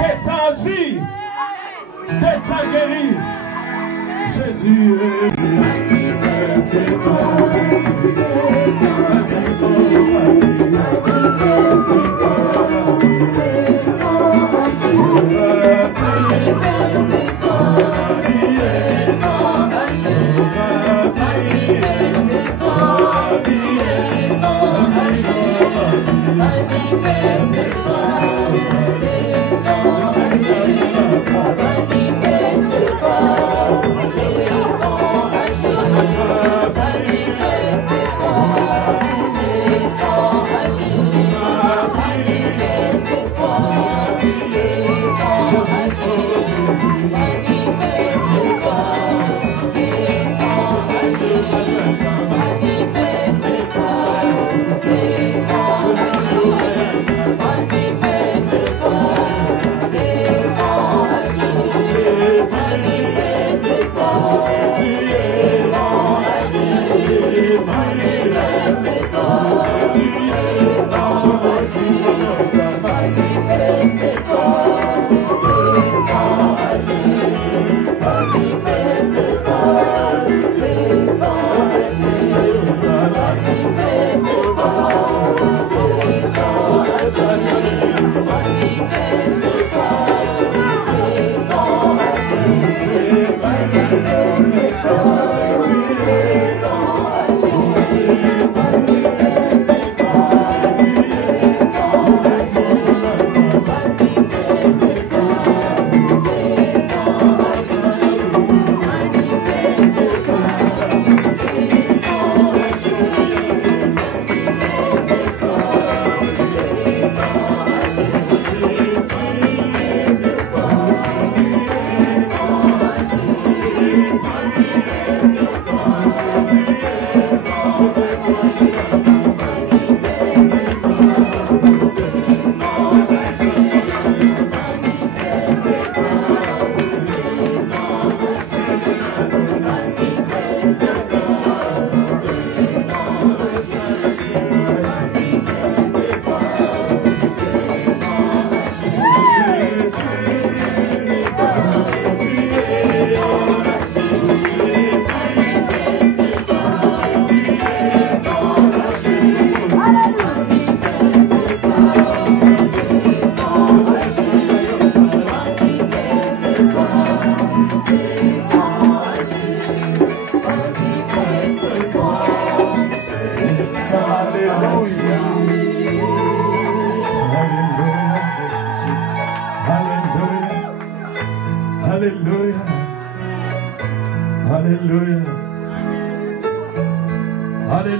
descends agir, descends guérir. Jésus est manifeste-toi,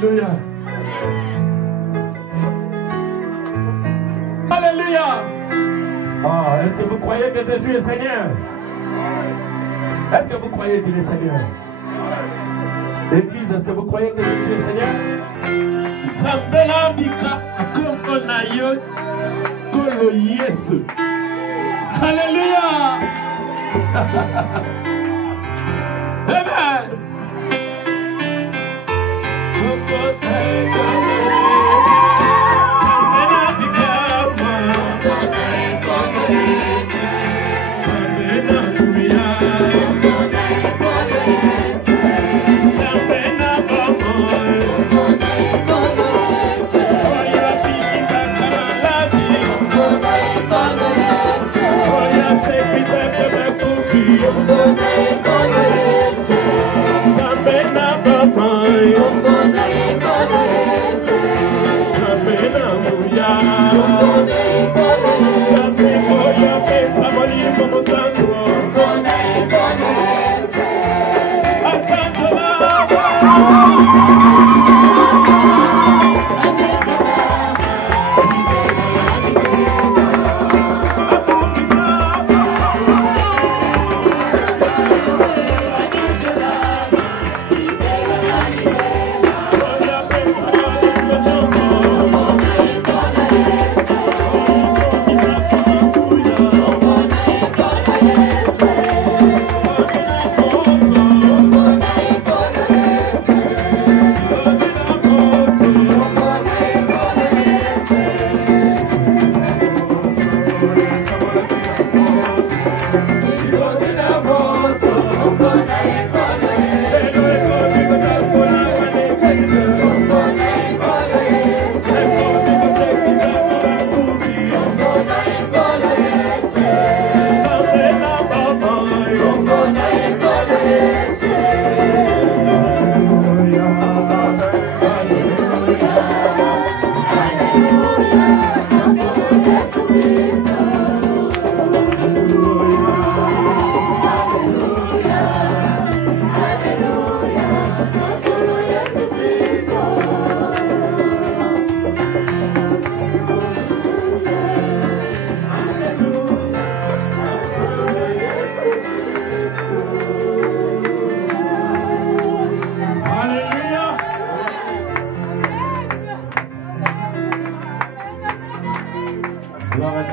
Alléluia. Alléluia. Ah, est-ce que vous croyez que Jésus est Seigneur? Est-ce que vous croyez qu'il est Seigneur? Église, est-ce que vous croyez que Jésus est Seigneur? Alléluia. Amen.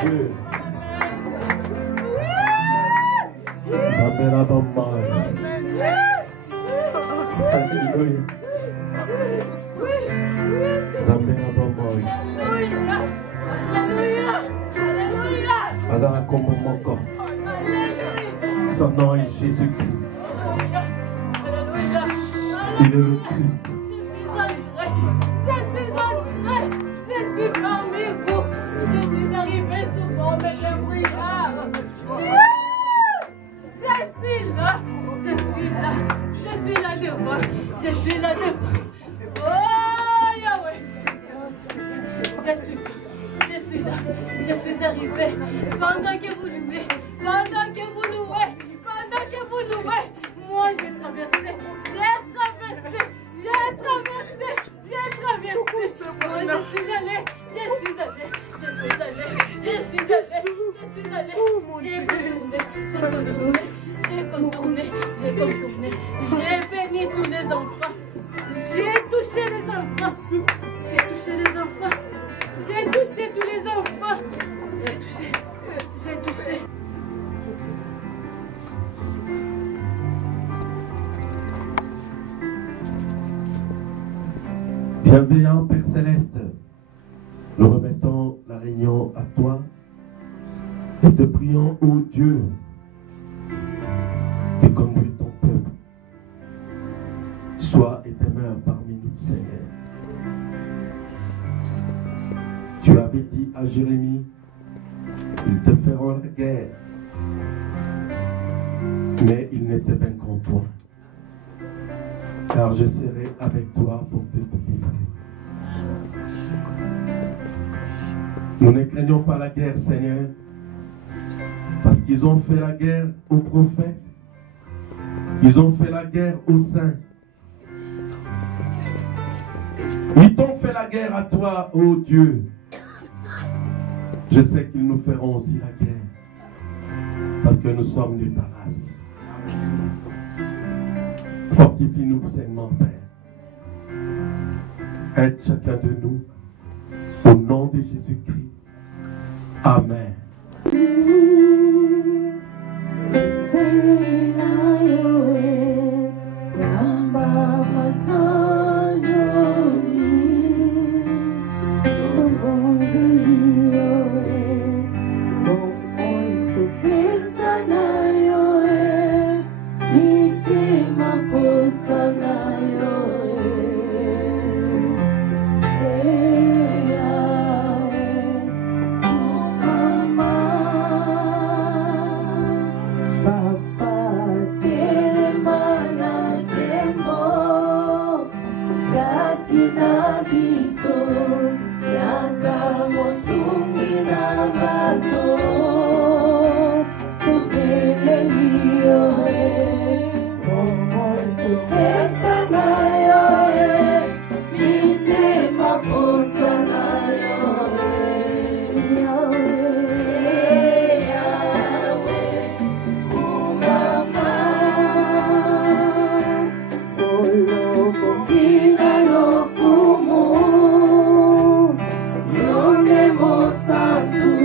Dieu. Alléluia. Son nom est Jésus-Christ. Il est le Christ. Je suis parmi vous. Je suis arrivé sous forme de prière. Je suis là. Je suis là. Je suis là devant. Je suis là devant. Oh Yahweh. Je suis là. Je suis arrivé. Pendant que vous louez. Pendant que vous louez. Pendant que vous louez. Moi j'ai traversé. J'ai traversé. J'ai traversé. J'ai traversé. Oh, je suis allé. Je suis allé. Je suis allé. Je suis allé. Je suis allé. J'ai contourné. J'ai contourné. J'ai contourné. J'ai béni tous les enfants. J'ai touché les enfants. J'ai touché les enfants. J'ai touché tous les enfants. J'ai touché. J'ai touché. Bienveillant Père Céleste, nous remettons la réunion à toi et te prions, ô Dieu, de conduire ton peuple. Sois et demeure parmi nous, Seigneur. Tu avais dit à Jérémie, ils te feront la guerre, mais ils ne te vaincront point. Car je serai avec toi pour te délivrer. Nous ne craignons pas la guerre, Seigneur, parce qu'ils ont fait la guerre aux prophètes, ils ont fait la guerre aux saints. Ils t'ont fait la guerre à toi, ô Dieu. Je sais qu'ils nous feront aussi la guerre, parce que nous sommes de ta race. Fortifie-nous sainement, Père. Aide chacun de nous. Au nom de Jésus-Christ. Amen. Santo,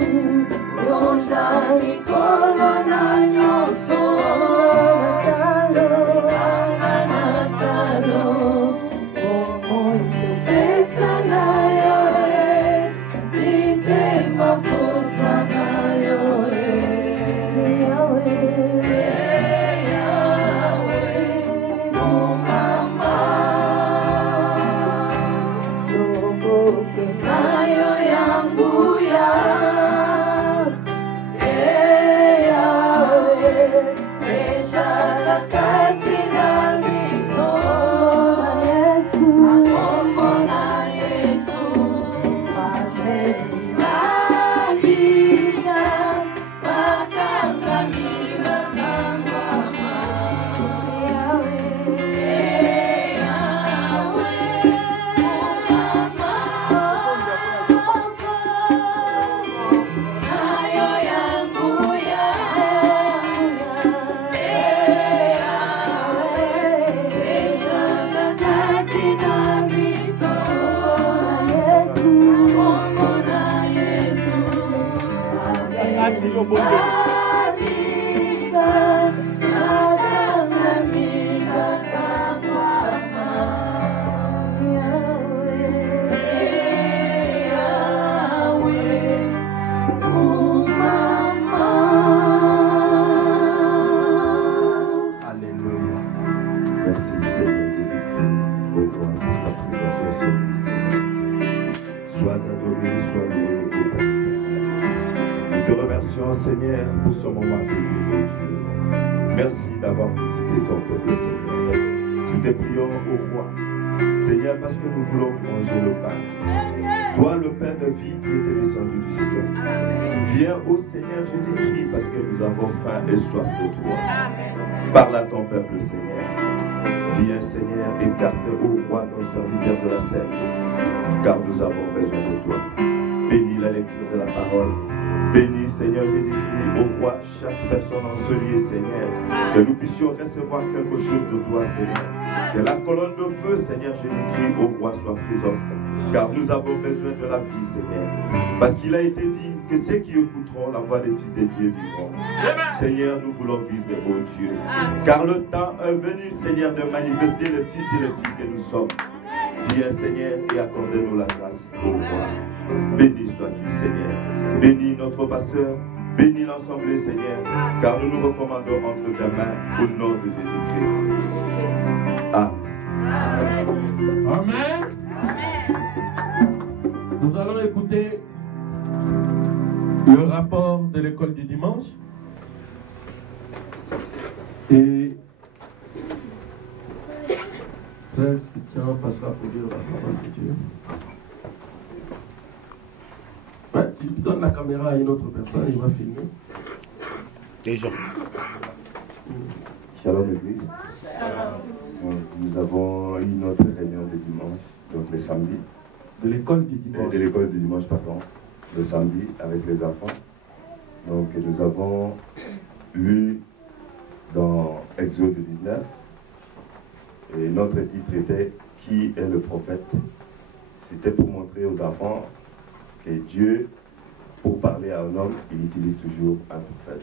grâce et le bonheur. Seigneur, pour ce moment béni, ô Dieu. Merci d'avoir visité ton peuple, Seigneur. Nous te prions au roi, Seigneur, parce que nous voulons manger le pain. Toi, le pain de vie qui était descendu du ciel. Viens au Seigneur Jésus-Christ, parce que nous avons faim et soif de toi. Parle à ton peuple, Seigneur. Viens, Seigneur, écarte au roi ton serviteur de la scène, car nous avons besoin de toi. Bénis la lecture de la parole. Bénis, Seigneur Jésus-Christ, au roi, chaque personne en ce lieu, Seigneur. Que nous puissions recevoir quelque chose de toi, Seigneur. Que la colonne de feu, Seigneur Jésus-Christ, au roi soit prise en compte. Car nous avons besoin de la vie, Seigneur. Parce qu'il a été dit que ceux qui écouteront la voix des fils de Dieu vivront. Seigneur, nous voulons vivre, ô Dieu. Car le temps est venu, Seigneur, de manifester les fils et les filles que nous sommes. Viens, Seigneur, et accorde-nous la grâce, ô roi. Béni sois-tu, Seigneur. Bénis notre pasteur. Bénis l'ensemble, Seigneur. Car nous nous recommandons entre tes mains au nom de Jésus-Christ. Amen. Amen. Nous allons écouter le rapport de l'école du dimanche. Et Frère Christian passera pour dire la parole de Dieu. Ouais, tu donnes la caméra à une autre personne, il va filmer. Déjà. Shalom Église. Nous avons eu notre réunion de dimanche, donc le samedi. De l'école du dimanche. De l'école du dimanche, pardon. Le samedi avec les enfants. Donc nous avons lu dans Exode 19. Et notre titre était « Qui est le prophète ?» C'était pour montrer aux enfants que Dieu, pour parler à un homme, il utilise toujours un prophète.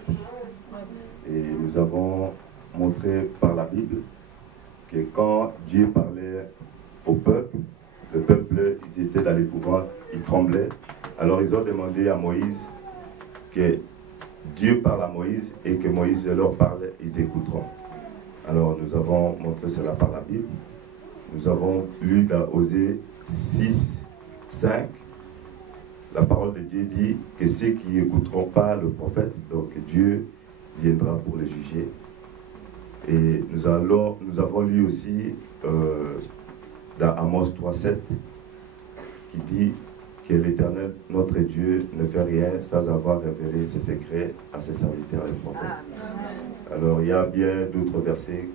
Et nous avons montré par la Bible que quand Dieu parlait au peuple, le peuple, ils étaient dans l'épouvante, ils tremblaient. Alors ils ont demandé à Moïse que Dieu parle à Moïse et que Moïse leur parle, ils écouteront. Alors nous avons montré cela par la Bible. Nous avons lu dans Osée 6, 5. La parole de Dieu dit que ceux qui n'écouteront pas le prophète, donc Dieu viendra pour les juger. Et nous avons lu aussi dans Amos 3, 7 qui dit que l'Éternel, notre Dieu, ne fait rien sans avoir révélé ses secrets à ses serviteurs et prophètes. Alors il y a bien d'autres versets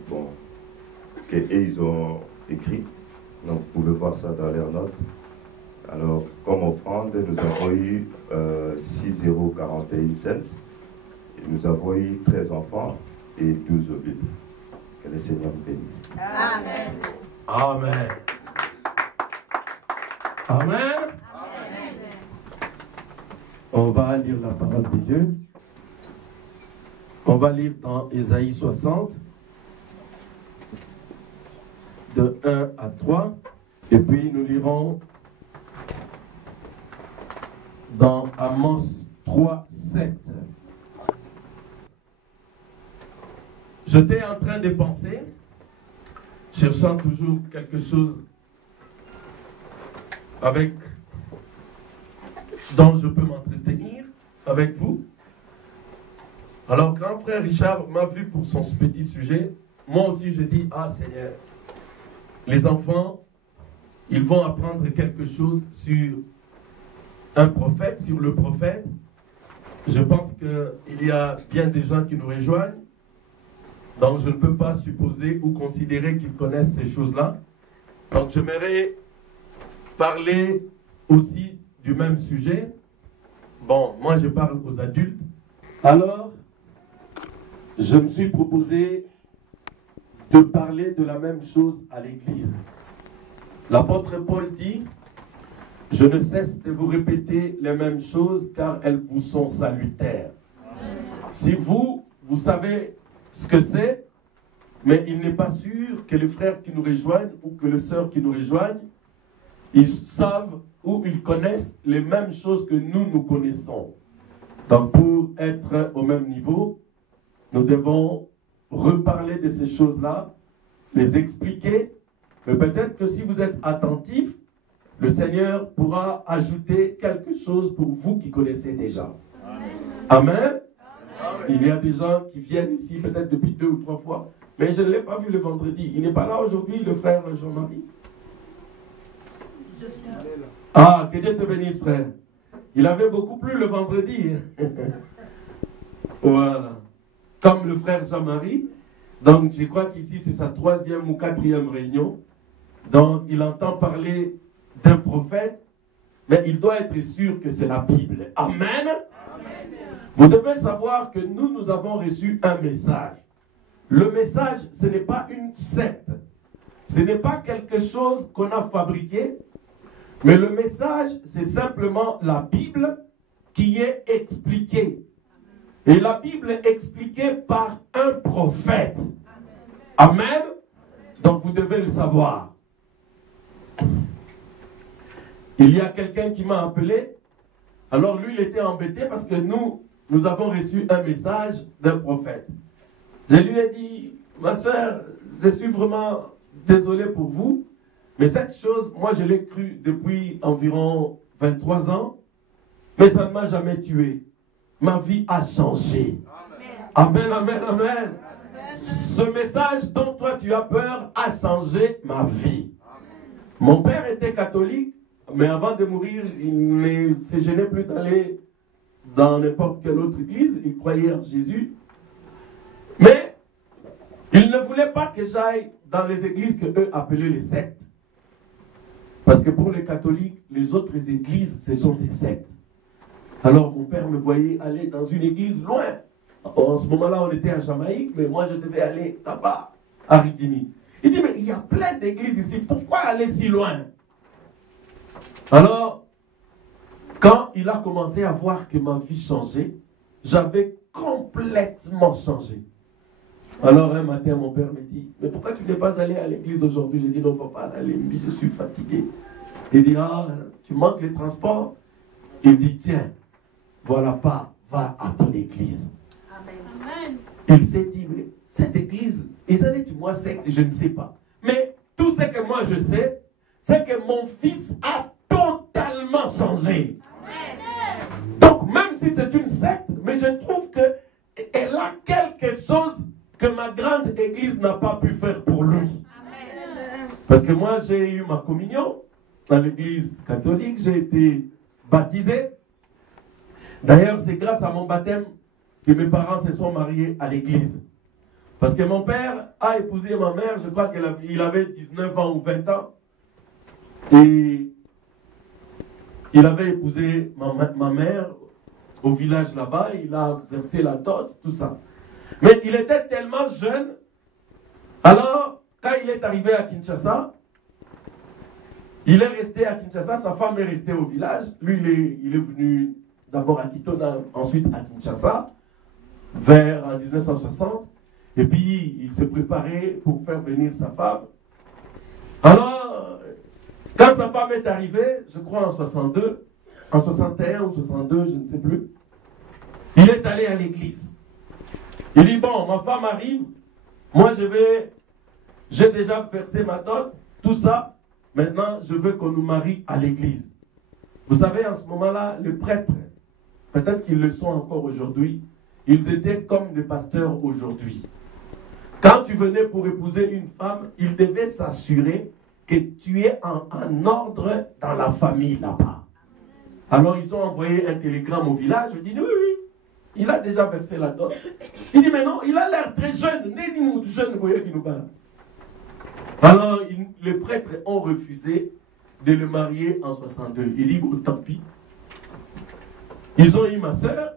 qu'ils ont écrits. Donc vous pouvez voir ça dans leurs notes. Alors comme offrande, nous avons eu 6,41 cents. Et nous avons eu 13 enfants et 12 ovules. Que le Seigneur nous bénisse. Amen. Amen. Amen. On va lire la parole de Dieu. On va lire dans Ésaïe 60, de 1 à 3. Et puis nous lirons dans Amos 3, 7. J'étais en train de penser, cherchant toujours quelque chose dont je peux m'entretenir avec vous. Alors, grand frère Richard m'a vu pour son petit sujet. Moi aussi, je dis, ah Seigneur, les enfants, ils vont apprendre quelque chose sur un prophète, sur le prophète. Je pense qu'il y a bien des gens qui nous rejoignent. Donc, je ne peux pas supposer ou considérer qu'ils connaissent ces choses-là. Donc, j'aimerais parler aussi du même sujet. Bon, moi, je parle aux adultes. Alors, je me suis proposé de parler de la même chose à l'Église. L'apôtre Paul dit, Je ne cesse de vous répéter les mêmes choses car elles vous sont salutaires. Si vous savez ce que c'est, mais il n'est pas sûr que les frères qui nous rejoignent ou que les sœurs qui nous rejoignent, ils savent ou ils connaissent les mêmes choses que nous connaissons. Donc pour être au même niveau, nous devons reparler de ces choses-là, les expliquer, mais peut-être que si vous êtes attentif, le Seigneur pourra ajouter quelque chose pour vous qui connaissez déjà. Amen. Amen. Il y a des gens qui viennent ici peut-être depuis 2 ou 3 fois, mais je ne l'ai pas vu le vendredi. Il n'est pas là aujourd'hui, le frère Jean-Marie? Ah, que Dieu te bénisse, frère. Il avait beaucoup plu le vendredi. Voilà. Comme le frère Jean-Marie. Donc, je crois qu'ici, c'est sa 3e ou 4e réunion. Donc, il entend parler d'un prophète, mais il doit être sûr que c'est la Bible. Amen. Amen. Vous devez savoir que nous avons reçu un message. Le message, ce n'est pas une secte. Ce n'est pas quelque chose qu'on a fabriqué. Mais le message, c'est simplement la Bible qui est expliquée. Et la Bible est expliquée par un prophète. Amen. Donc vous devez le savoir. Il y a quelqu'un qui m'a appelé. Alors lui, il était embêté parce que nous avons reçu un message d'un prophète. Je lui ai dit, ma soeur, je suis vraiment désolé pour vous. Mais cette chose, moi je l'ai cru depuis environ 23 ans, mais ça ne m'a jamais tué. Ma vie a changé. Amen, amen, amen. Amen. Ce message dont toi tu as peur a changé ma vie. Mon père était catholique, mais avant de mourir, il ne se gênait plus d'aller dans n'importe quelle autre église. Il croyait en Jésus. Mais il ne voulait pas que j'aille dans les églises que eux appelaient les sectes. Parce que pour les catholiques, les autres églises, ce sont des sectes. Alors mon père me voyait aller dans une église loin. En ce moment-là, on était à Jamaïque, mais moi je devais aller là-bas, à Rigini. Il dit, mais il y a plein d'églises ici, pourquoi aller si loin? Alors, quand il a commencé à voir que ma vie changeait, j'avais complètement changé. Alors un matin, mon père me dit, mais pourquoi tu n'es pas allé à l'église aujourd'hui? J'ai dit, non papa, allez, je suis fatigué. Il dit, ah, tu manques les transports? Il dit, tiens, voilà pas, va à ton église. Amen. Il s'est dit, mais cette église, ils allaient du moi secte, je ne sais pas. Mais tout ce que moi je sais, c'est que mon fils a totalement changé. Amen. Donc même si c'est une secte, mais je trouve qu'elle a quelque chose que ma grande église n'a pas pu faire pour lui. Amen. Parce que moi, j'ai eu ma communion dans l'église catholique, j'ai été baptisé. D'ailleurs, c'est grâce à mon baptême que mes parents se sont mariés à l'église. Parce que mon père a épousé ma mère, je crois qu'il avait 19 ans ou 20 ans. Et il avait épousé ma mère au village là-bas, il a versé la dot, tout ça. Mais il était tellement jeune. Alors, quand il est arrivé à Kinshasa, il est resté à Kinshasa, sa femme est restée au village. Lui, il est venu d'abord à Kitona, ensuite à Kinshasa, vers 1960. Et puis, il s'est préparé pour faire venir sa femme. Alors, quand sa femme est arrivée, je crois en 62, en 61 ou 62, je ne sais plus, il est allé à l'église. Il dit, bon, ma femme arrive, moi j'ai déjà versé ma dot, tout ça, maintenant je veux qu'on nous marie à l'église. Vous savez, en ce moment-là, les prêtres, peut-être qu'ils le sont encore aujourd'hui, ils étaient comme des pasteurs aujourd'hui. Quand tu venais pour épouser une femme, ils devaient s'assurer que tu es en ordre dans la famille là-bas. Alors ils ont envoyé un télégramme au village, je dis, oui, il a déjà versé la dot. Il dit, mais non, il a l'air très jeune. N'est-il jeune, vous voyez, qui nous parle. Alors, les prêtres ont refusé de le marier en 62. Il dit, bon, tant pis. Ils ont eu ma soeur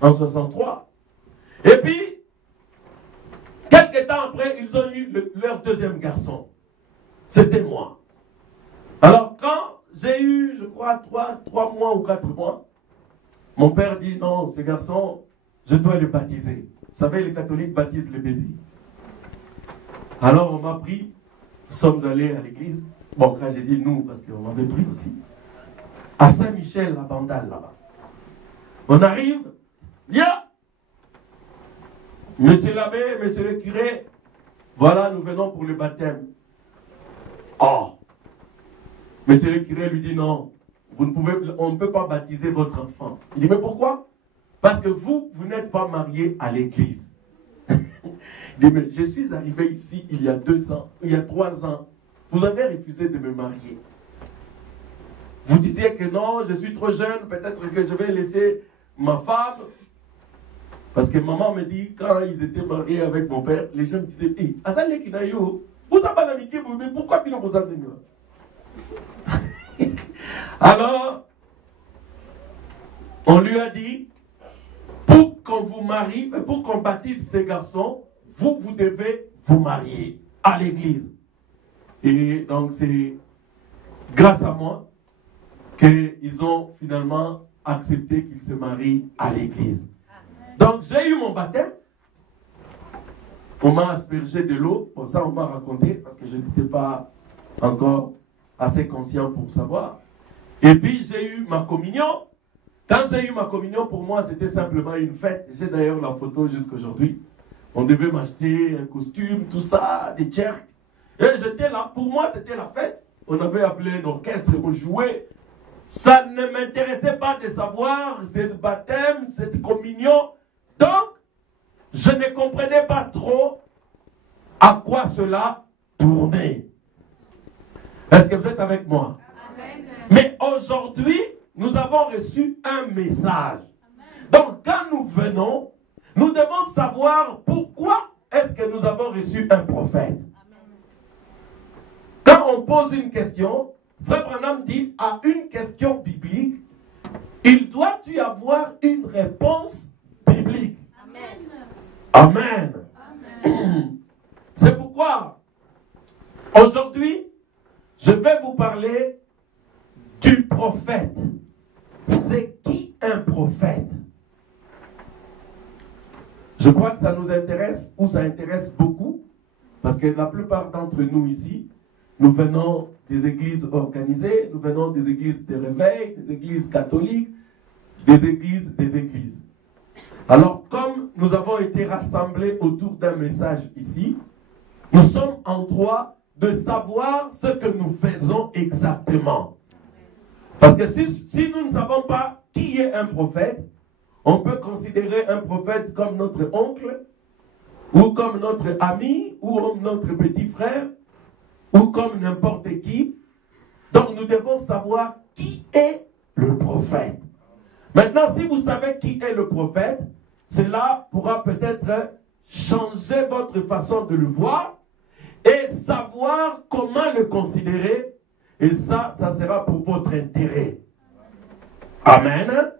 en 63. Et puis, quelques temps après, ils ont eu leur deuxième garçon. C'était moi. Alors, quand j'ai eu, je crois, 3 mois ou 4 mois, mon père dit, non, ce garçon, je dois le baptiser. Vous savez, les catholiques baptisent les bébés. Alors on m'a pris, nous sommes allés à l'église. Bon, quand j'ai dit nous, parce qu'on m'avait pris aussi. À Saint-Michel, à Bandal, là-bas. On arrive, viens, monsieur l'abbé, monsieur le curé, voilà, nous venons pour le baptême. Oh! Monsieur le curé lui dit non, on ne peut pas baptiser votre enfant. Il dit mais pourquoi? Parce que vous n'êtes pas marié à l'église. Il dit mais je suis arrivé ici il y a 2 ans, il y a 3 ans. Vous avez refusé de me marier. Vous disiez que non, je suis trop jeune, peut-être que je vais laisser ma femme. Parce que maman me dit, quand ils étaient mariés avec mon père, les gens me disaient, hé, Azalé Kinayo, vous avez pas l'amitié, mais pourquoi tu n'as pas d'amitié? Alors, on lui a dit, pour qu'on vous marie, pour qu'on baptise ces garçons, vous devez vous marier à l'église. Et donc c'est grâce à moi qu'ils ont finalement accepté qu'ils se marient à l'église. Donc j'ai eu mon baptême. On m'a aspergé de l'eau. Pour ça on m'a raconté parce que je n'étais pas encore assez conscient pour savoir. Et puis j'ai eu ma communion. Quand j'ai eu ma communion, pour moi c'était simplement une fête. J'ai d'ailleurs la photo jusqu'aujourd'hui. On devait m'acheter un costume, tout ça, des tcherks. Et j'étais là. Pour moi c'était la fête. On avait appelé un orchestre, on jouait. Ça ne m'intéressait pas de savoir cette baptême, cette communion. Donc, je ne comprenais pas trop à quoi cela tournait. Est-ce que vous êtes avec moi? Amen. Mais aujourd'hui, nous avons reçu un message. Amen. Donc, quand nous venons, nous devons savoir pourquoi est-ce que nous avons reçu un prophète. Amen. Quand on pose une question, Frère Branham dit à une question biblique, il doit y avoir une réponse biblique. Amen. Amen. C'est pourquoi aujourd'hui, je vais vous parler du prophète. C'est qui un prophète? Je crois que ça nous intéresse, ou ça intéresse beaucoup, parce que la plupart d'entre nous ici, nous venons des églises organisées, nous venons des églises de réveil, des églises catholiques, des églises. Alors, comme nous avons été rassemblés autour d'un message ici, nous sommes en droit de savoir ce que nous faisons exactement. Parce que si nous ne savons pas qui est un prophète, on peut considérer un prophète comme notre oncle, ou comme notre ami, ou comme notre petit frère, ou comme n'importe qui. Donc nous devons savoir qui est le prophète. Maintenant, si vous savez qui est le prophète, cela pourra peut-être changer votre façon de le voir et savoir comment le considérer. Et ça sera pour votre intérêt. Amen.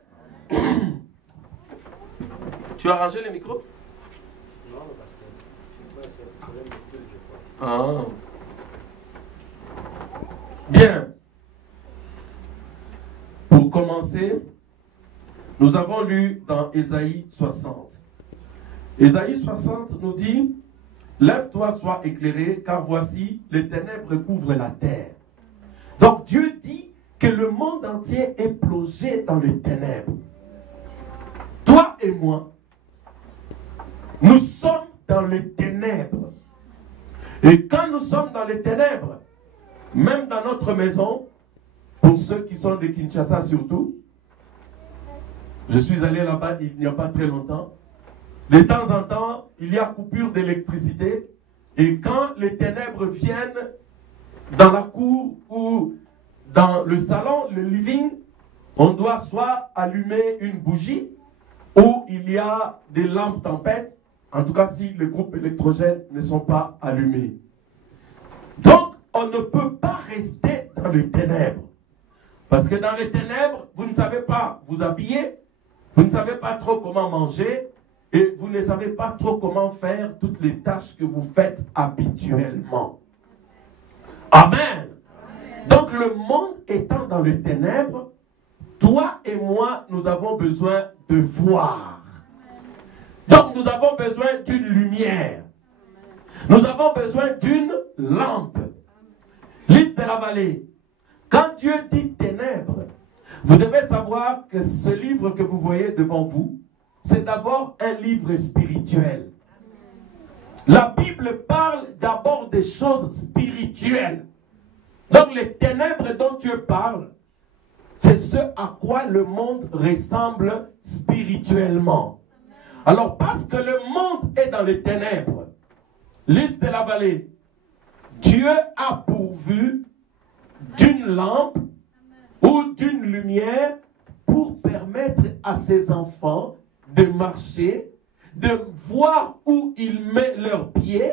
Tu as arrangé le micro? Non, parce que ah. Bien. Pour commencer, nous avons lu dans Ésaïe 60. Ésaïe 60 nous dit, « Lève-toi, sois éclairé, car voici, les ténèbres couvrent la terre. » Donc Dieu dit que le monde entier est plongé dans les ténèbres. Toi et moi, nous sommes dans les ténèbres. Et quand nous sommes dans les ténèbres, même dans notre maison, pour ceux qui sont de Kinshasa surtout, je suis allé là-bas il n'y a pas très longtemps. De temps en temps, il y a coupure d'électricité. Et quand les ténèbres viennent dans la cour ou dans le salon, le living, on doit soit allumer une bougie ou il y a des lampes tempêtes. En tout cas, si les groupes électrogènes ne sont pas allumés. Donc, on ne peut pas rester dans les ténèbres. Parce que dans les ténèbres, vous ne savez pas vous habiller, vous ne savez pas trop comment manger, et vous ne savez pas trop comment faire toutes les tâches que vous faites habituellement. Amen. Amen. Donc le monde étant dans les ténèbres, toi et moi, nous avons besoin de voir. Donc nous avons besoin d'une lumière. Nous avons besoin d'une lampe. Lys de la vallée. Quand Dieu dit ténèbres, vous devez savoir que ce livre que vous voyez devant vous, c'est d'abord un livre spirituel. La Bible parle d'abord des choses spirituelles. Donc les ténèbres dont Dieu parle, c'est ce à quoi le monde ressemble spirituellement. Alors parce que le monde est dans les ténèbres, Lys de la vallée, Dieu a pourvu d'une lampe ou d'une lumière pour permettre à ses enfants de marcher, de voir où ils mettent leurs pieds,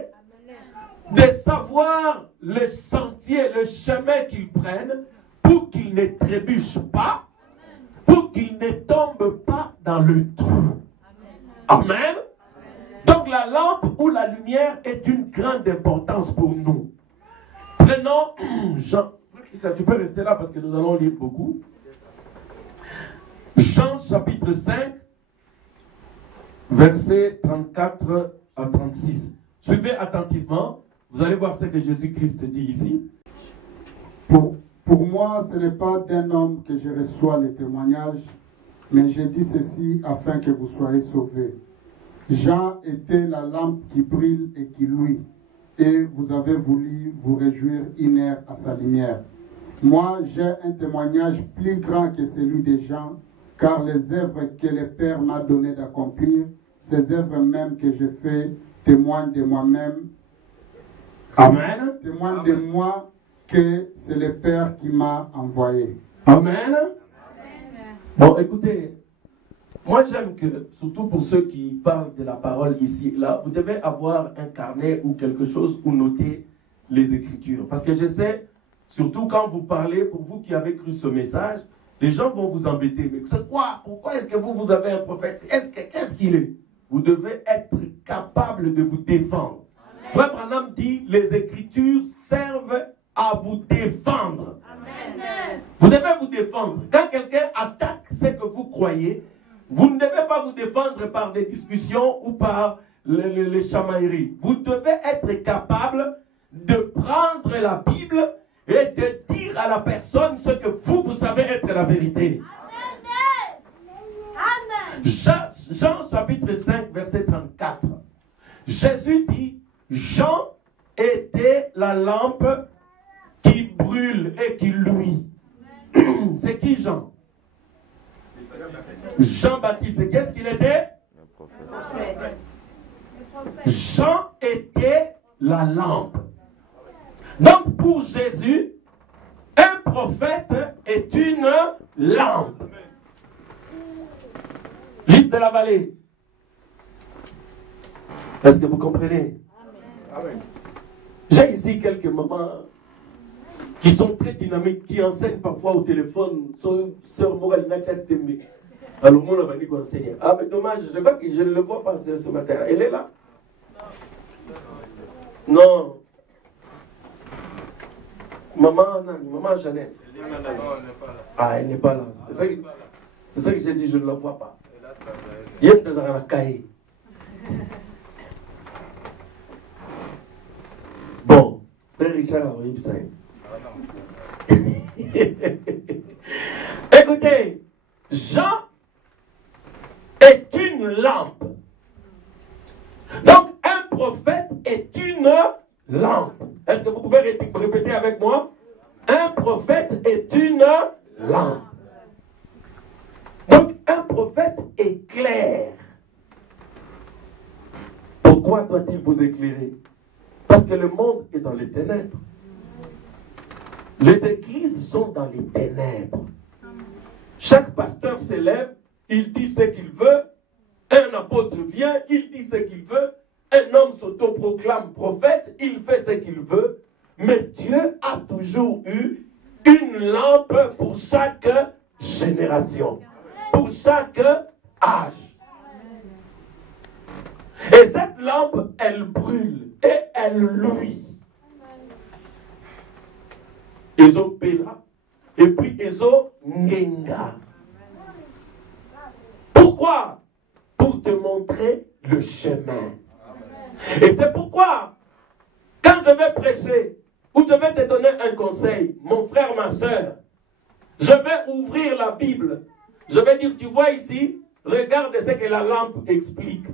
de savoir le sentier, le chemin qu'ils prennent pour qu'ils ne trébuchent pas, pour qu'ils ne tombent pas dans le trou. Amen. Donc la lampe ou la lumière est d'une grande importance pour nous. Prenons Jean. Tu peux rester là parce que nous allons lire beaucoup. Jean chapitre 5, versets 34 à 36. Suivez attentivement. Vous allez voir ce que Jésus-Christ dit ici. Pour moi, ce n'est pas d'un homme que je reçois le témoignage, mais je dis ceci afin que vous soyez sauvés. Jean était la lampe qui brille et qui luit, et vous avez voulu vous réjouir une heure à sa lumière. Moi, j'ai un témoignage plus grand que celui des gens, car les œuvres que le Père m'a donné d'accomplir, ces œuvres même que je fais, témoignent de moi-même. Amen. Témoignent de moi que c'est le Père qui m'a envoyé. Amen. Bon, écoutez, moi j'aime que, surtout pour ceux qui parlent de la parole ici, là, vous devez avoir un carnet ou quelque chose où noter les Écritures. Parce que je sais, surtout quand vous parlez, pour vous qui avez cru ce message, les gens vont vous embêter. Mais c'est quoi? Pourquoi est-ce que vous avez un prophète? Qu'est-ce qu'il est? Vous devez être capable de vous défendre. Frère Branham dit, les Écritures servent à vous défendre. Amen. Vous devez vous défendre. Quand quelqu'un attaque ce que vous croyez, vous ne devez pas vous défendre par des discussions ou par les chamailleries. Vous devez être capable de prendre la Bible et de dire à la personne ce que vous savez être la vérité. Amen. Jean chapitre 5, verset 34. Jésus dit, Jean était la lampe qui brûle et qui luit. C'est qui Jean? Jean-Baptiste. Qu'est-ce qu'il était? Jean était la lampe. Donc pour Jésus, un prophète est une lampe. Lys de la vallée. Est-ce que vous comprenez? Amen. J'ai ici quelques mamans qui sont très dynamiques, qui enseignent parfois au téléphone. Sœur Morel Natchatembe. Alors, moi, on va dire qu'on enseigne. Ah, mais dommage, je crois que je ne le vois pas ce matin. Elle est là? Non. Maman Jeannette. Ah, elle n'est pas là. C'est ça que j'ai dit, je ne la vois pas. Il y a dans la cahier. Bon, frère Richard a eu ça. Écoutez, Jean est une lampe. Donc, un prophète est une lampe. Est-ce que vous pouvez répéter avec moi? Un prophète est une lampe. Donc, un prophète éclaire. Pourquoi doit-il vous éclairer? Parce que le monde est dans les ténèbres. Les églises sont dans les ténèbres. Chaque pasteur s'élève, il dit ce qu'il veut. Un apôtre vient, il dit ce qu'il veut. Un homme s'autoproclame prophète, il fait ce qu'il veut. Mais Dieu a toujours eu une lampe pour chaque génération, pour chaque âge. Et cette lampe, elle brûle et elle luit. Ezo Pela, et puis Ezo Ngenga. Pourquoi? Pour te montrer le chemin. Et c'est pourquoi, quand je vais prêcher, ou je vais te donner un conseil, mon frère, ma soeur, je vais ouvrir la Bible. Je vais dire, tu vois ici, regarde ce que la lampe explique.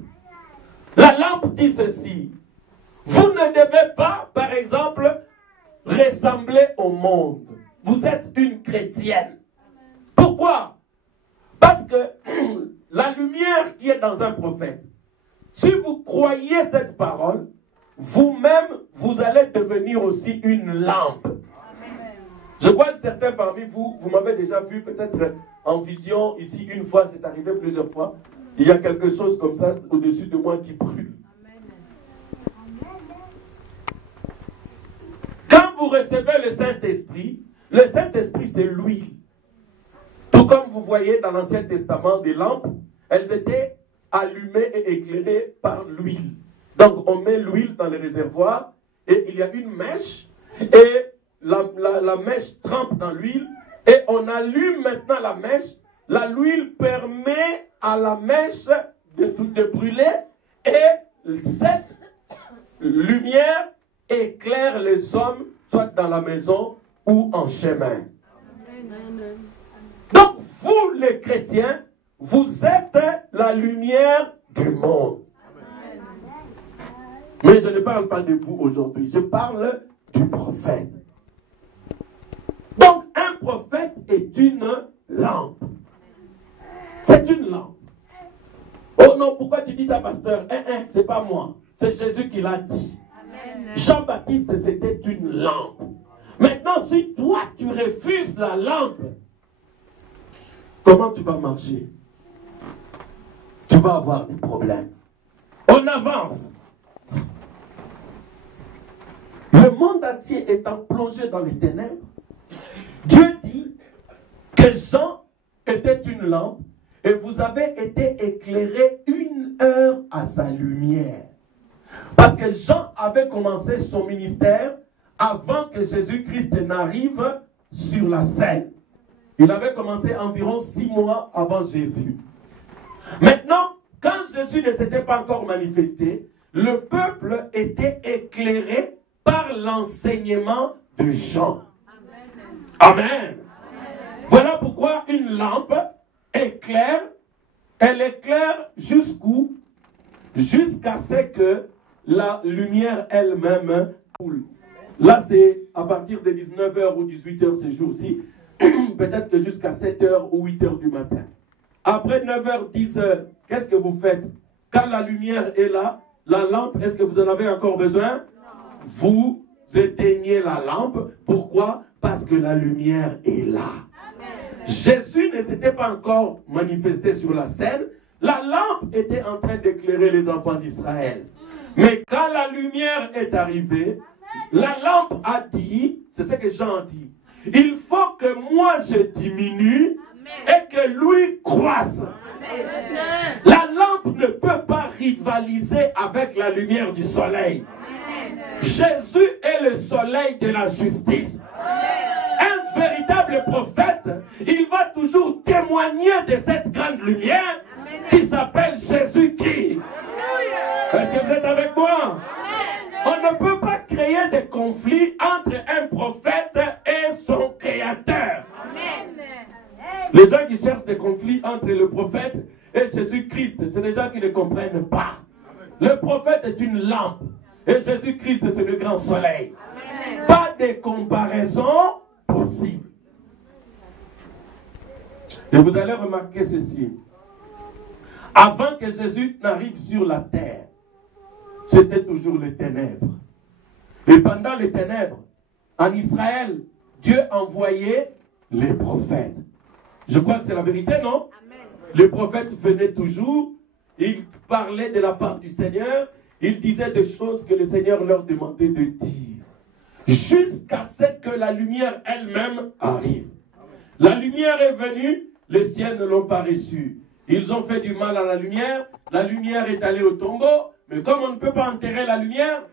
La lampe dit ceci. Vous ne devez pas, par exemple, ressembler au monde. Vous êtes une chrétienne. Pourquoi? Parce que la lumière qui est dans un prophète, si vous croyez cette parole, vous-même, vous allez devenir aussi une lampe. Je crois que certains parmi vous, vous m'avez déjà vu peut-être en vision ici une fois, c'est arrivé plusieurs fois. Il y a quelque chose comme ça au-dessus de moi qui brûle. Quand vous recevez le Saint-Esprit c'est l'huile. Tout comme vous voyez dans l'Ancien Testament des lampes, elles étaient allumées et éclairées par l'huile. Donc on met l'huile dans les réservoirs et il y a une mèche et la mèche trempe dans l'huile et on allume maintenant la mèche. L'huile permet à la mèche de brûler et cette lumière éclaire les hommes, soit dans la maison ou en chemin. Donc vous les chrétiens, vous êtes la lumière du monde. Mais je ne parle pas de vous aujourd'hui, je parle du prophète. Donc un prophète est une lampe. C'est une lampe. Oh non, pourquoi tu dis ça, pasteur? C'est pas moi, c'est Jésus qui l'a dit. Jean-Baptiste, c'était une lampe. Maintenant, si toi, tu refuses la lampe, comment tu vas marcher? Tu vas avoir des problèmes. On avance. Le monde entier étant plongé dans les ténèbres, Dieu dit que Jean était une lampe et vous avez été éclairés 1 heure à sa lumière. Parce que Jean avait commencé son ministère avant que Jésus-Christ n'arrive sur la scène. Il avait commencé environ 6 mois avant Jésus. Maintenant, quand Jésus ne s'était pas encore manifesté, le peuple était éclairé par l'enseignement de Jean. Amen. Voilà pourquoi une lampe éclaire, elle éclaire jusqu'où? Jusqu'à ce que la lumière elle-même coule. Là, c'est à partir de 19h ou 18h ces jours-ci, peut-être que jusqu'à 7h ou 8h du matin. Après 9h, 10h, qu'est-ce que vous faites? Quand la lumière est là, la lampe, est-ce que vous en avez encore besoin? Vous éteignez la lampe. Pourquoi? Parce que la lumière est là. Jésus ne s'était pas encore manifesté sur la scène. La lampe était en train d'éclairer les enfants d'Israël. Mais quand la lumière est arrivée, la lampe a dit, c'est ce que Jean dit, il faut que moi je diminue et que lui croisse. La lampe ne peut pas rivaliser avec la lumière du soleil. Jésus est le soleil de la justice. Un véritable prophète, il va toujours témoigner de cette grande lumière qui s'appelle Jésus-Christ. Est-ce que vous êtes avec moi? On ne peut pas créer des conflits entre un prophète et son créateur. Les gens qui cherchent des conflits entre le prophète et Jésus-Christ, c'est des gens qui ne comprennent pas. Le prophète est une lampe et Jésus-Christ c'est le grand soleil. Pas de comparaison possible. Et vous allez remarquer ceci. Avant que Jésus n'arrive sur la terre, c'était toujours les ténèbres. Et pendant les ténèbres, en Israël, Dieu envoyait les prophètes. Je crois que c'est la vérité, non? Amen. Les prophètes venaient toujours, ils parlaient de la part du Seigneur, ils disaient des choses que le Seigneur leur demandait de dire. Jusqu'à ce que la lumière elle-même arrive. La lumière est venue, les siens ne l'ont pas reçue. Ils ont fait du mal à la lumière est allée au tombeau, mais comme on ne peut pas enterrer la lumière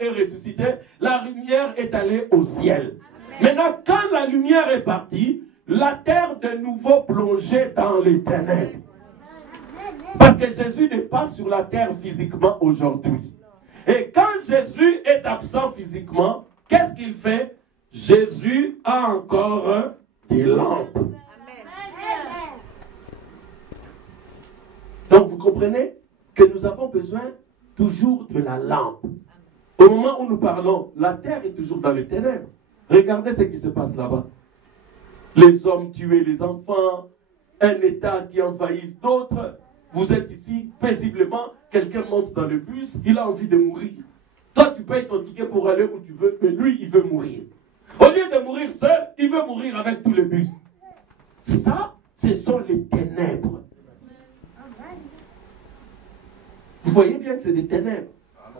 est ressuscitée, la lumière est allée au ciel. Maintenant, quand la lumière est partie, la terre de nouveau plongeait dans les ténèbres. Parce que Jésus n'est pas sur la terre physiquement aujourd'hui. Et quand Jésus est absent physiquement, qu'est-ce qu'il fait? Jésus a encore des lampes. Donc vous comprenez que nous avons besoin toujours de la lampe. Au moment où nous parlons, la terre est toujours dans les ténèbres. Regardez ce qui se passe là-bas. Les hommes tués, les enfants, un État qui envahit d'autres. Vous êtes ici paisiblement, quelqu'un monte dans le bus, il a envie de mourir. Toi, tu payes ton ticket pour aller où tu veux, mais lui, il veut mourir. Au lieu de mourir seul, il veut mourir avec tous les bus. Ça, ce sont les ténèbres. Vous voyez bien que c'est des ténèbres.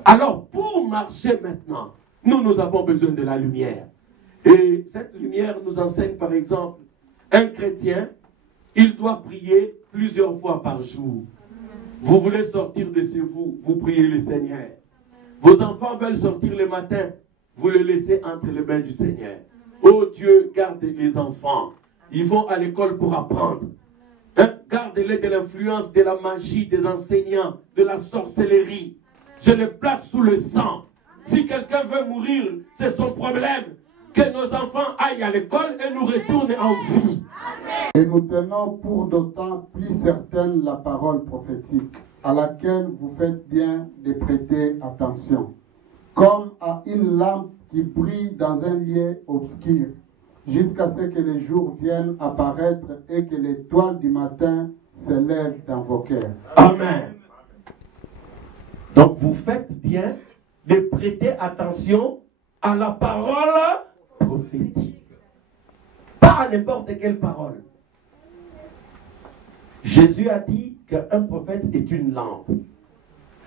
Alors, pour marcher maintenant, nous avons besoin de la lumière. Et cette lumière nous enseigne, par exemple, un chrétien, il doit prier plusieurs fois par jour. Vous voulez sortir de chez vous, vous priez le Seigneur. Vos enfants veulent sortir le matin, vous les laissez entre les mains du Seigneur. Oh Dieu, garde les enfants. Ils vont à l'école pour apprendre. Gardez-les de l'influence de la magie des enseignants, de la sorcellerie. Je les place sous le sang. Si quelqu'un veut mourir, c'est son problème. Que nos enfants aillent à l'école et nous retournent en vie. Et nous tenons pour d'autant plus certaine la parole prophétique, à laquelle vous faites bien de prêter attention, comme à une lampe qui brille dans un lieu obscur, jusqu'à ce que le jour vienne apparaître et que l'étoile du matin s'élève dans vos cœurs. Amen. Donc vous faites bien de prêter attention à la parole prophétique. Pas à n'importe quelle parole. Jésus a dit qu'un prophète est une lampe.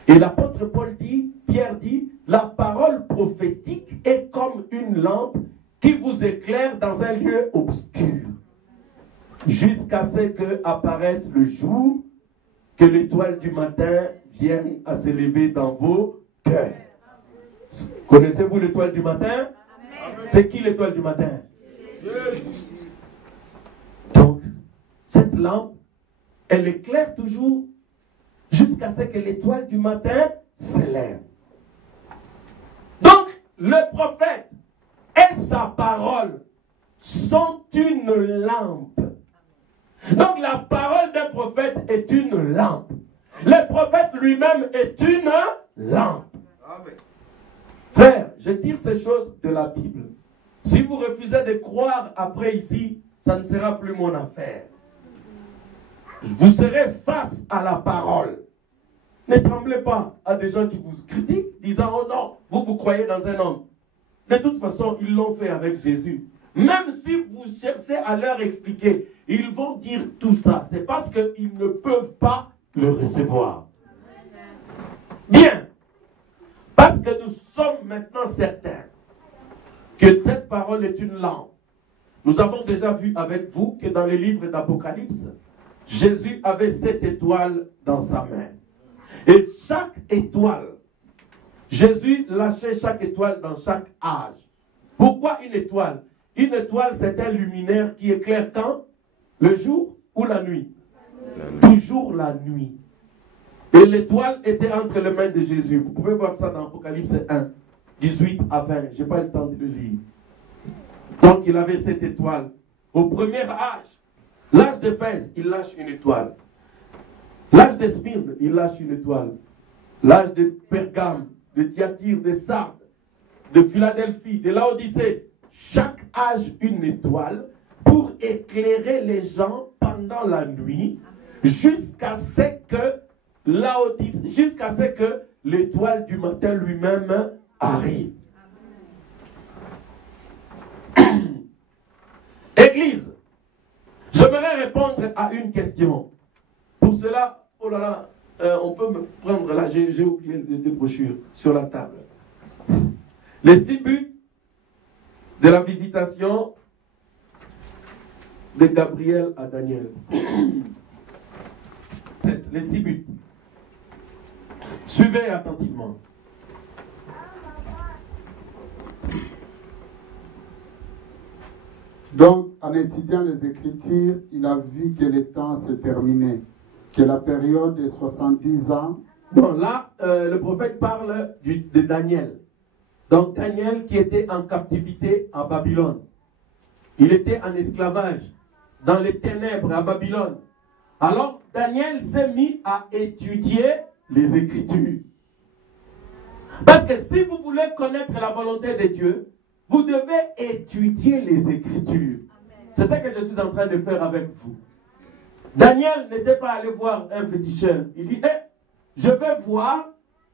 Et l'apôtre Paul dit, Pierre dit, la parole prophétique est comme une lampe qui vous éclaire dans un lieu obscur, jusqu'à ce que apparaisse le jour, que l'étoile du matin vienne à s'élever dans vos cœurs. Connaissez-vous l'étoile du matin? C'est qui l'étoile du matin? Donc, cette lampe, elle éclaire toujours jusqu'à ce que l'étoile du matin s'élève. Donc, le prophète et sa parole sont une lampe. Donc, la parole d'un prophète est une lampe. Le prophète lui-même est une lampe. Frère, je tire ces choses de la Bible. Si vous refusez de croire après ici, ça ne sera plus mon affaire. Vous serez face à la parole. Ne tremblez pas à des gens qui vous critiquent, disant, oh non, vous croyez dans un homme. De toute façon, ils l'ont fait avec Jésus. Même si vous cherchez à leur expliquer, ils vont dire tout ça. C'est parce qu'ils ne peuvent pas le recevoir. Bien. Parce que nous sommes maintenant certains que cette parole est une lampe. Nous avons déjà vu avec vous que dans les livres d'Apocalypse, Jésus avait 7 étoiles dans sa main. Et chaque étoile, Jésus lâchait chaque étoile dans chaque âge. Pourquoi une étoile? Une étoile, c'est un luminaire qui éclaire quand? Le jour ou la nuit? Toujours la nuit. Et l'étoile était entre les mains de Jésus. Vous pouvez voir ça dans Apocalypse 1, 18 à 20. Je n'ai pas le temps de le lire. Donc il avait cette étoile. Au premier âge, l'âge d'Éphèse, il lâche une étoile. L'âge de Smyrne, il lâche une étoile. L'âge de Pergame, de Thyatire, de Sardes, de Philadelphie, de Laodicée. Chaque âge une étoile pour éclairer les gens pendant la nuit jusqu'à ce que l'étoile du matin lui-même arrive. Église, j'aimerais répondre à une question. Pour cela, oh là là, on peut me prendre là, j'ai oublié des brochures sur la table. Les 6 buts de la visitation de Gabriel à Daniel. Les 6 buts. Suivez attentivement. Donc, en étudiant les Écritures, il a vu que le temps s'est terminé, que la période de 70 ans. Bon, là, le prophète parle de Daniel. Donc, Daniel qui était en captivité à Babylone. Il était en esclavage, dans les ténèbres à Babylone. Alors, Daniel s'est mis à étudier les Écritures. Parce que si vous voulez connaître la volonté de Dieu, vous devez étudier les Écritures. C'est ça que je suis en train de faire avec vous. Daniel n'était pas allé voir un féticheur. Il dit, je vais voir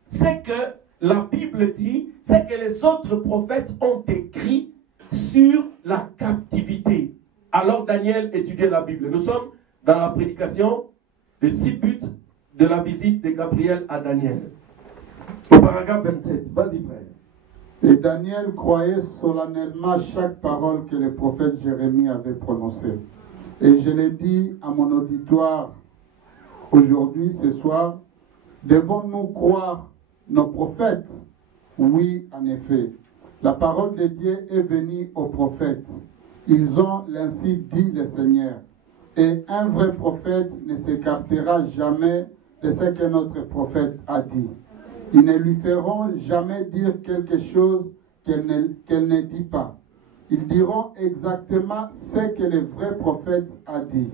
ce que la Bible dit, ce que les autres prophètes ont écrit sur la captivité. Alors Daniel étudiait la Bible. Nous sommes dans la prédication, les 6 buts de la visite de Gabriel à Daniel. Au paragraphe 27. Vas-y, frère. Et Daniel croyait solennellement chaque parole que le prophète Jérémie avait prononcée. Et je l'ai dit à mon auditoire aujourd'hui, ce soir, devons-nous croire nos prophètes? Oui, en effet. La parole de Dieu est venue aux prophètes. Ils ont ainsi dit le Seigneur. Et un vrai prophète ne s'écartera jamais de ce que notre prophète a dit. Ils ne lui feront jamais dire quelque chose qu'elle ne dit pas. Ils diront exactement ce que le vrai prophète a dit.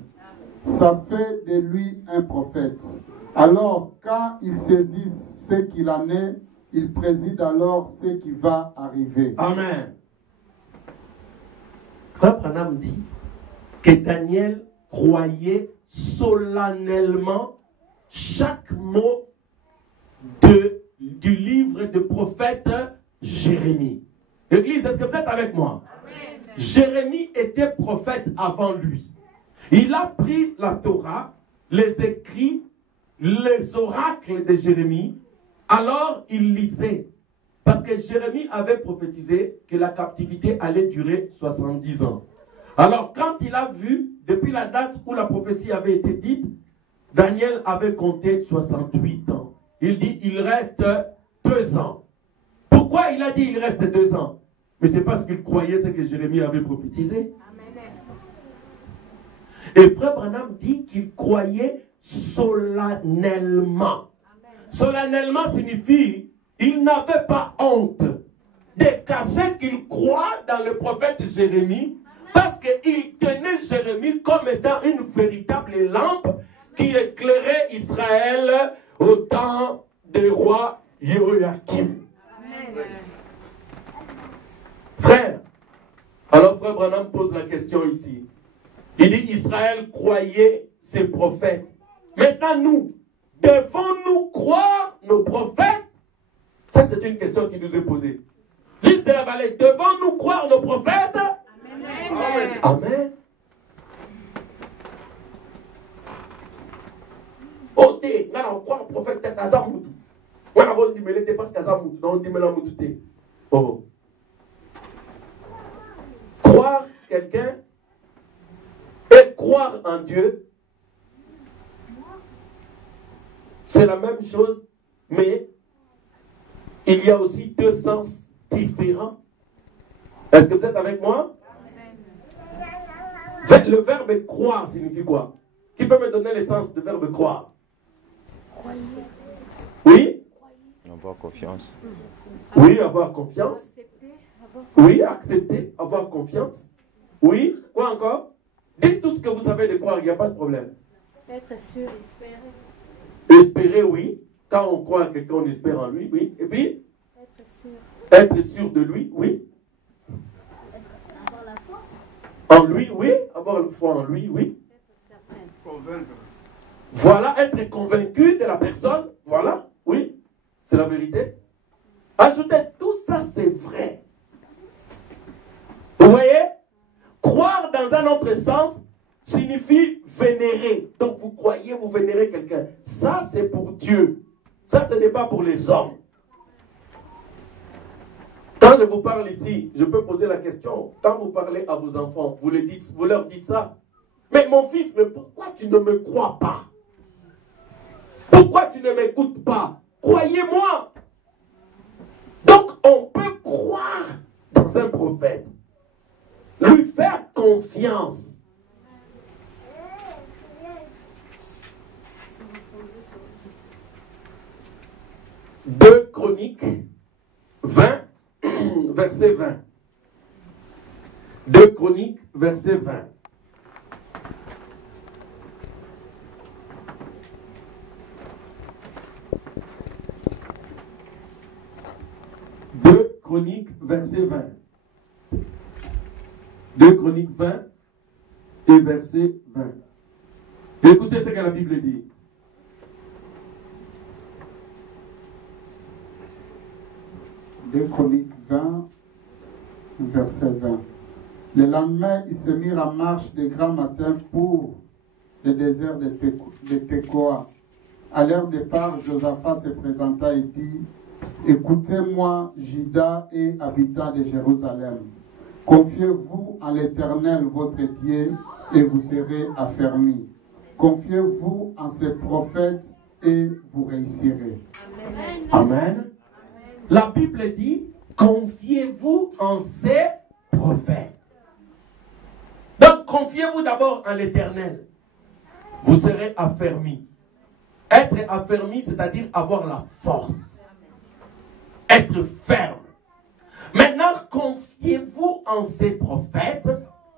Ça fait de lui un prophète. Alors, quand il saisit ce qu'il en est, il préside alors ce qui va arriver. Amen. Frère Branham dit que Daniel croyait solennellement chaque mot du livre de prophète Jérémie. Église, est-ce que vous êtes avec moi? Amen. Jérémie était prophète avant lui. Il a pris la Torah, les écrits, les oracles de Jérémie, alors il lisait. Parce que Jérémie avait prophétisé que la captivité allait durer 70 ans. Alors quand il a vu, depuis la date où la prophétie avait été dite, Daniel avait compté 68 ans. Il dit, il reste 2 ans. Pourquoi il a dit, il reste 2 ans? Mais c'est parce qu'il croyait ce que Jérémie avait prophétisé. Amen. Et frère Branham dit qu'il croyait solennellement. Amen. Solennellement signifie, il n'avait pas honte de cacher qu'il croit dans le prophète Jérémie, parce qu'il tenait Jérémie comme étant une véritable lampe qui éclairait Israël au temps du roi Jéhoïakim. Frère, alors frère Branham pose la question ici. Il dit Israël croyait ses prophètes. Maintenant nous, devons-nous croire nos prophètes? Ça c'est une question qui nous est posée. Liste de la vallée, devons-nous croire nos prophètes? Amen. Amen. On dit, on croit au prophète de Kazamoudou. On a dit, mais il n'était pas Kazamoudou. On dit, mais la Moudouté. Oh. Croire quelqu'un et croire en Dieu, c'est la même chose, mais il y a aussi 2 sens différents. Est-ce que vous êtes avec moi? Amen. Le verbe croire signifie quoi? Qui peut me donner le sens du verbe croire? Croyez. Oui? Avoir confiance. Oui, avoir confiance. Oui, accepter, avoir confiance. Oui, quoi encore? Dites tout ce que vous savez de croire, il n'y a pas de problème. Être sûr, espérer. Espérer, oui. Quand on croit à quelqu'un, on espère en lui, oui. Et puis? Être sûr. Être sûr de lui, oui. Avoir la foi. En lui, oui. Avoir la foi en lui, oui. Être certain. Convaincre. Voilà, être convaincu de la personne. Voilà, oui. C'est la vérité. Ajoutez, tout ça, c'est vrai. Vous voyez? Croire dans un autre sens signifie vénérer. Donc vous croyez, vous vénérez quelqu'un. Ça, c'est pour Dieu. Ça, ce n'est pas pour les hommes. Quand je vous parle ici, je peux poser la question. Quand vous parlez à vos enfants, vous leur dites ça. Mais mon fils, mais pourquoi tu ne me crois pas? Pourquoi tu ne m'écoutes pas? Croyez-moi. Donc on peut croire dans un prophète. Lui faire confiance. 2 Chroniques 20, verset 20. 2 Chroniques, verset 20. Chroniques, verset 20. 2 Chroniques 20 et verset 20. Écoutez ce que la Bible dit. Deux Chroniques 20, verset 20. Le lendemain, ils se mirent en marche de grand matin pour le désert de Tekoa. À leur départ, Josaphat se présenta et dit: écoutez-moi, Juda et habitants de Jérusalem. Confiez-vous en l'Éternel, votre Dieu, et vous serez affermis. Confiez-vous en ses prophètes et vous réussirez. Amen. La Bible dit: confiez-vous en ses prophètes. Donc, confiez-vous d'abord en l'Éternel. Vous serez affermis. Être affermi, c'est-à-dire avoir la force. Être ferme. Maintenant, confiez-vous en ces prophètes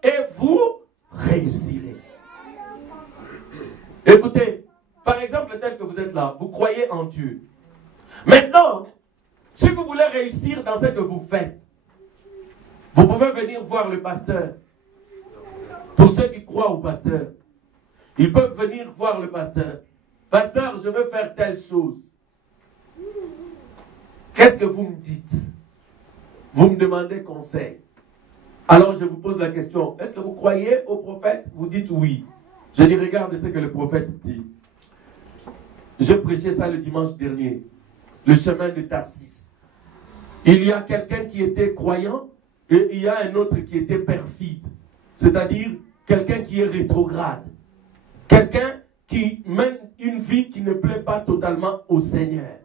et vous réussirez. Écoutez, par exemple, tel que vous êtes là, vous croyez en Dieu. Maintenant, si vous voulez réussir dans ce que vous faites, vous pouvez venir voir le pasteur. Pour ceux qui croient au pasteur, ils peuvent venir voir le pasteur. Pasteur, je veux faire telle chose. Qu'est-ce que vous me dites? Vous me demandez conseil. Alors je vous pose la question, est-ce que vous croyez au prophète? Vous dites oui. Je dis, regarde ce que le prophète dit. Je prêchais ça le dimanche dernier. Le chemin de Tarsis. Il y a quelqu'un qui était croyant et il y a un autre qui était perfide. C'est-à-dire quelqu'un qui est rétrograde. Quelqu'un qui mène une vie qui ne plaît pas totalement au Seigneur.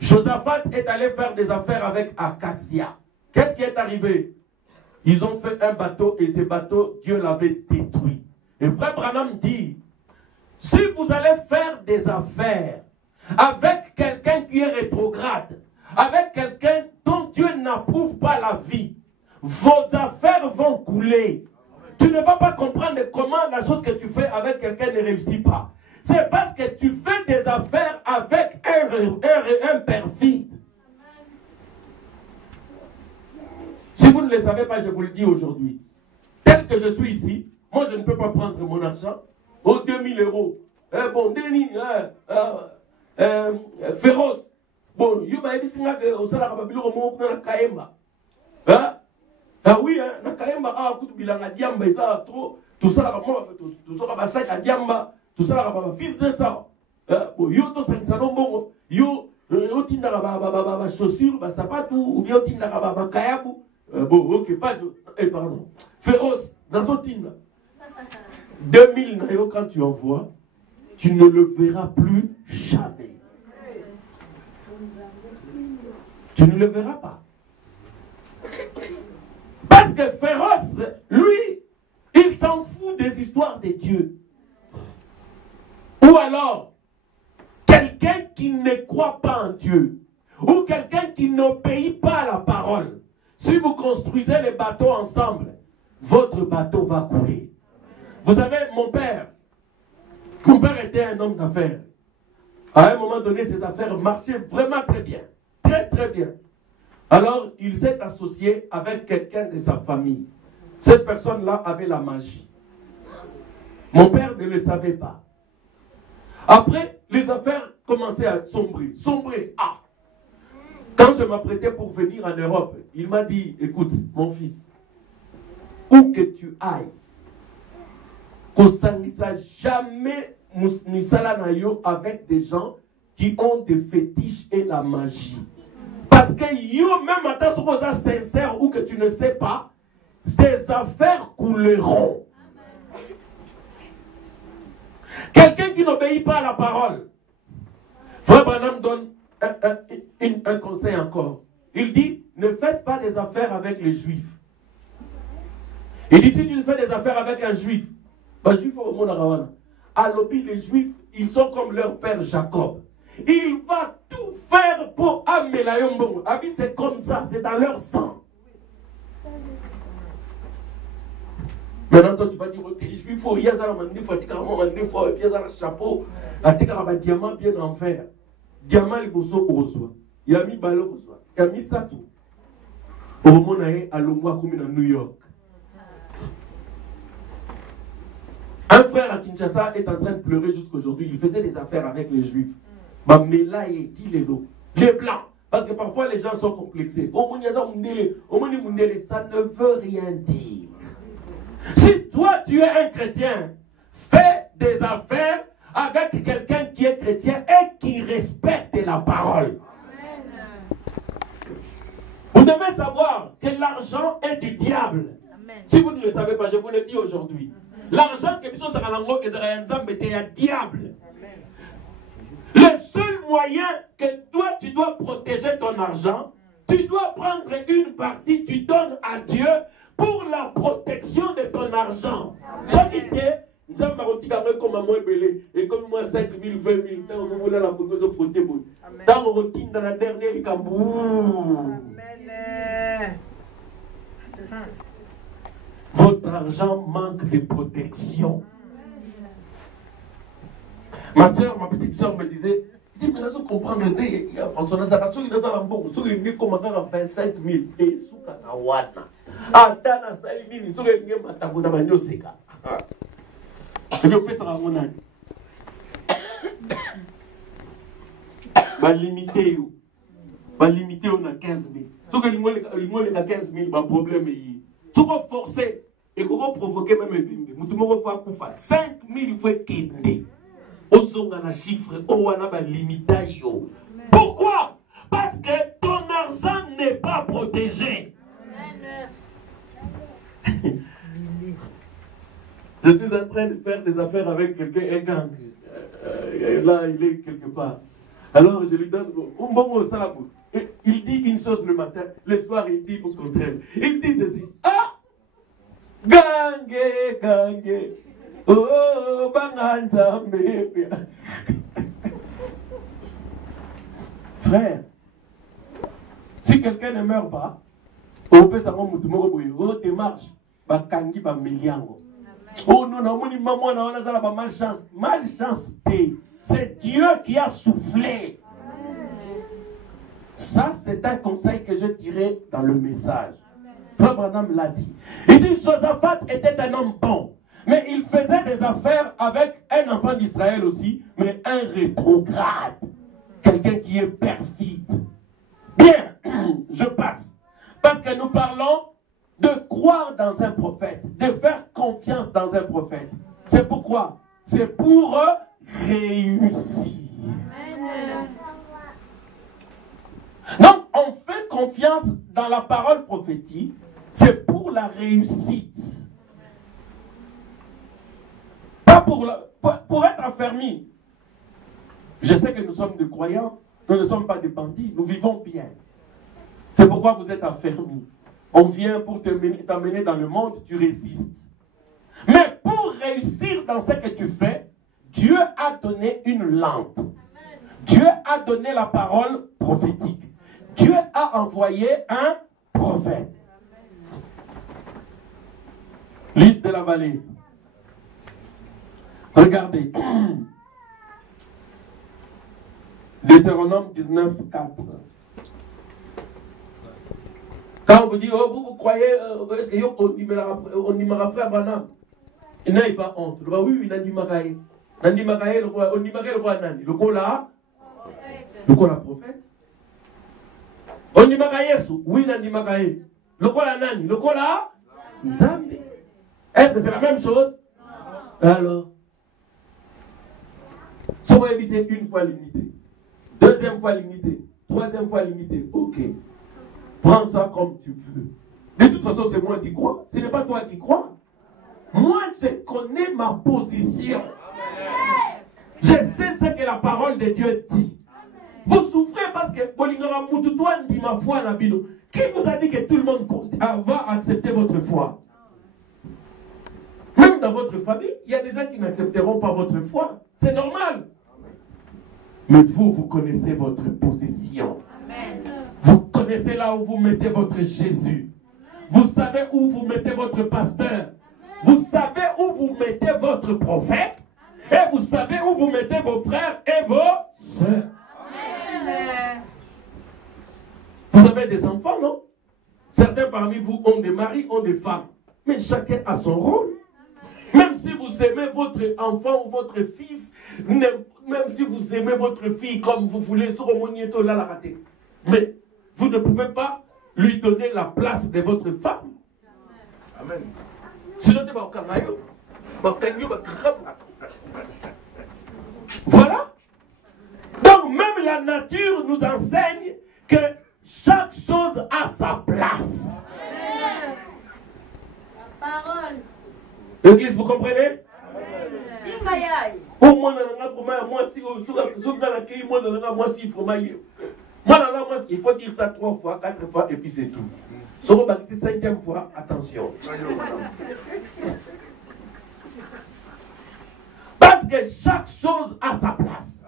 Josaphat est allé faire des affaires avec Akazia. Qu'est-ce qui est arrivé? Ils ont fait un bateau et ce bateau, Dieu l'avait détruit. Et Frère Branham dit, si vous allez faire des affaires avec quelqu'un qui est rétrograde, avec quelqu'un dont Dieu n'approuve pas la vie, vos affaires vont couler. Tu ne vas pas comprendre comment la chose que tu fais avec quelqu'un ne réussit pas. C'est parce que tu fais des affaires avec un perfide. Si vous ne le savez pas, je vous le dis aujourd'hui. Tel que je suis ici, moi je ne peux pas prendre mon argent aux 2000 euros. Bon, Denis, féroce. Bon, il y a des au salaire à Babylone, on a Kaemba. Ah oui, na Kaemba, ah, tout bilanga diamba, ils ont trop. Tout ça, là, tout ça, là, sac à diamba. Tout ça, là, business, ça. Yo, to 500 bon. Yo, tinda la chaussure, sapatou, ou bien tinda la kayabu. Bon, ok, pas de. Pardon. Féroce, dans ton tinda. 2000 nayo, quand tu envoies, tu ne le verras plus jamais. Tu ne le verras pas. Parce que Féroce, lui, il s'en fout des histoires de Dieu. Ou alors, quelqu'un qui ne croit pas en Dieu, ou quelqu'un qui n'obéit pas à la parole. Si vous construisez les bateaux ensemble, votre bateau va couler. Vous savez, mon père était un homme d'affaires. À un moment donné, ses affaires marchaient vraiment très bien. Très, très bien. Alors, il s'est associé avec quelqu'un de sa famille. Cette personne-là avait la magie. Mon père ne le savait pas. Après, les affaires commençaient à sombrer. Sombrer, ah! Quand je m'apprêtais pour venir en Europe, il m'a dit, écoute, mon fils, où que tu ailles, Kosangisa jamais Nisala Nayo avec des gens qui ont des fétiches et la magie. Parce que yo, même à ta chose sincère ou que tu ne sais pas, tes affaires couleront. Quelqu'un qui n'obéit pas à la parole. Frère Branham donne un conseil encore. Il dit, ne faites pas des affaires avec les Juifs. Il dit, si tu fais des affaires avec un juif, juif au monde arawana, à l'objet, les juifs, ils sont comme leur père Jacob. Il va tout faire pour amener la yombongo. Ah oui, c'est comme ça, c'est dans leur sang. Maintenant, toi, tu vas dire, ok, juif, il faut y avoir un chapeau, un diamant bien en fer. Diamant, il faut so il y a mis ballon, il y a mis sato. Au moment où à Longwa, comme à New York. Un frère à Kinshasa est en train de pleurer jusqu'aujourd'hui. Il faisait des affaires avec les juifs. Mais là, il dit les blancs. Parce que parfois les gens sont complexés. Ça ne veut rien dire. Si toi tu es un chrétien, fais des affaires avec quelqu'un qui est chrétien et qui respecte la parole. Vous devez savoir que l'argent est du diable. Si vous ne le savez pas, je vous le dis aujourd'hui. L'argent que nous avons est diable. Le seul moyen que toi tu dois protéger ton argent, tu dois prendre une partie, tu donnes à Dieu pour la protection de ton argent. Ce qui est, nous avons comme un moins belé, et comme moi 5 000, 20 000, on voulait la photo de frotter. Dans le routine, dans la dernière, il votre argent manque de protection. Ma soeur, ma petite soeur me disait, dis, mais là, je comprends le dé, il y a François Nazarasso, il y a un bon, il y a comme 25 000, et sous Kanawana. Ah, Dana Salini, il y a un matabou dans ma nyoseka. Et puis, on peut se ramener. Va limiter, on a 15 000. Si on a 15 000, le problème est. Si on forcer, et qu'on va provoquer même un bimbe, nous faire 5 000 fois kende. On a un chiffre, on a un limité. Pourquoi? Parce que ton argent n'est pas protégé. Je suis en train de faire des affaires avec quelqu'un, un gang. Là, il est quelque part. Alors, je lui donne un bon salabou. Il dit une chose le matin, le soir, il dit au contraire. Il dit ceci. Ah! Gangue. Oh, banganza, frère, si quelqu'un ne meurt pas, on peut savoir que tu démarche, bakangi ba miliango. Oh non, non, on a malchance. Malchance, c'est Dieu qui a soufflé. Ça, c'est un conseil que j'ai tiré dans le message. Frère Branham l'a dit. Il dit Josaphat était un homme bon, mais il faisait des affaires avec un enfant d'Israël aussi, mais un rétrograde. Quelqu'un qui est perfide. Bien, je passe. Parce que nous parlons de croire dans un prophète, de faire confiance dans un prophète. C'est pourquoi? C'est pour réussir. Donc, on fait confiance dans la parole prophétique, c'est pour la réussite. Pas pour être affermi. Je sais que nous sommes des croyants, nous ne sommes pas des bandits, nous vivons bien. C'est pourquoi vous êtes affermis. On vient pour t'amener dans le monde, tu résistes. Mais pour réussir dans ce que tu fais, Dieu a donné une lampe. Dieu a donné la parole prophétique. Dieu a envoyé un prophète. Liste de la vallée. Regardez. Deutéronome 19, 4. Quand on vous dit, oh, vous croyez, est-ce qu'on nimera frère Branham? Il n'a pas honte. Oui, il a dit Makaï. On dit Makaï, le roi Nani. Le roi là, le roi la prophète. On dit Makaï, oui, il a dit Makaï. Le roi la Nani. Le roi là, Nzambe. Est-ce que c'est la même chose? Alors, ce qu'on dit, c'est une fois limité. Deuxième fois limité. Troisième fois limité. Ok. Prends ça comme tu veux. De toute façon, c'est moi qui crois. Ce n'est pas toi qui crois. Moi, je connais ma position. Je sais ce que la parole de Dieu dit. Vous souffrez parce que dit ma foi. Qui vous a dit que tout le monde va accepter votre foi? même dans votre famille, il y a des gens qui n'accepteront pas votre foi. C'est normal. Mais vous, vous connaissez votre position. Amen. Vous connaissez là où vous mettez votre Jésus. Vous savez où vous mettez votre pasteur. Vous savez où vous mettez votre prophète. Et vous savez où vous mettez vos frères et vos sœurs. Amen. Vous avez des enfants, non? Certains parmi vous ont des maris, ont des femmes. Mais chacun a son rôle. Même si vous aimez votre enfant ou votre fils, même si vous aimez votre fille comme vous voulez, mais vous ne pouvez pas lui donner la place de votre femme. Amen. Sinon, voilà. Donc même la nature nous enseigne que chaque chose a sa place. Amen. La parole. L'église, vous comprenez? Au moins, il faut dire ça 3 fois, 4 fois, et puis c'est tout. Sur la 5e fois, attention. Parce que chaque chose a sa place.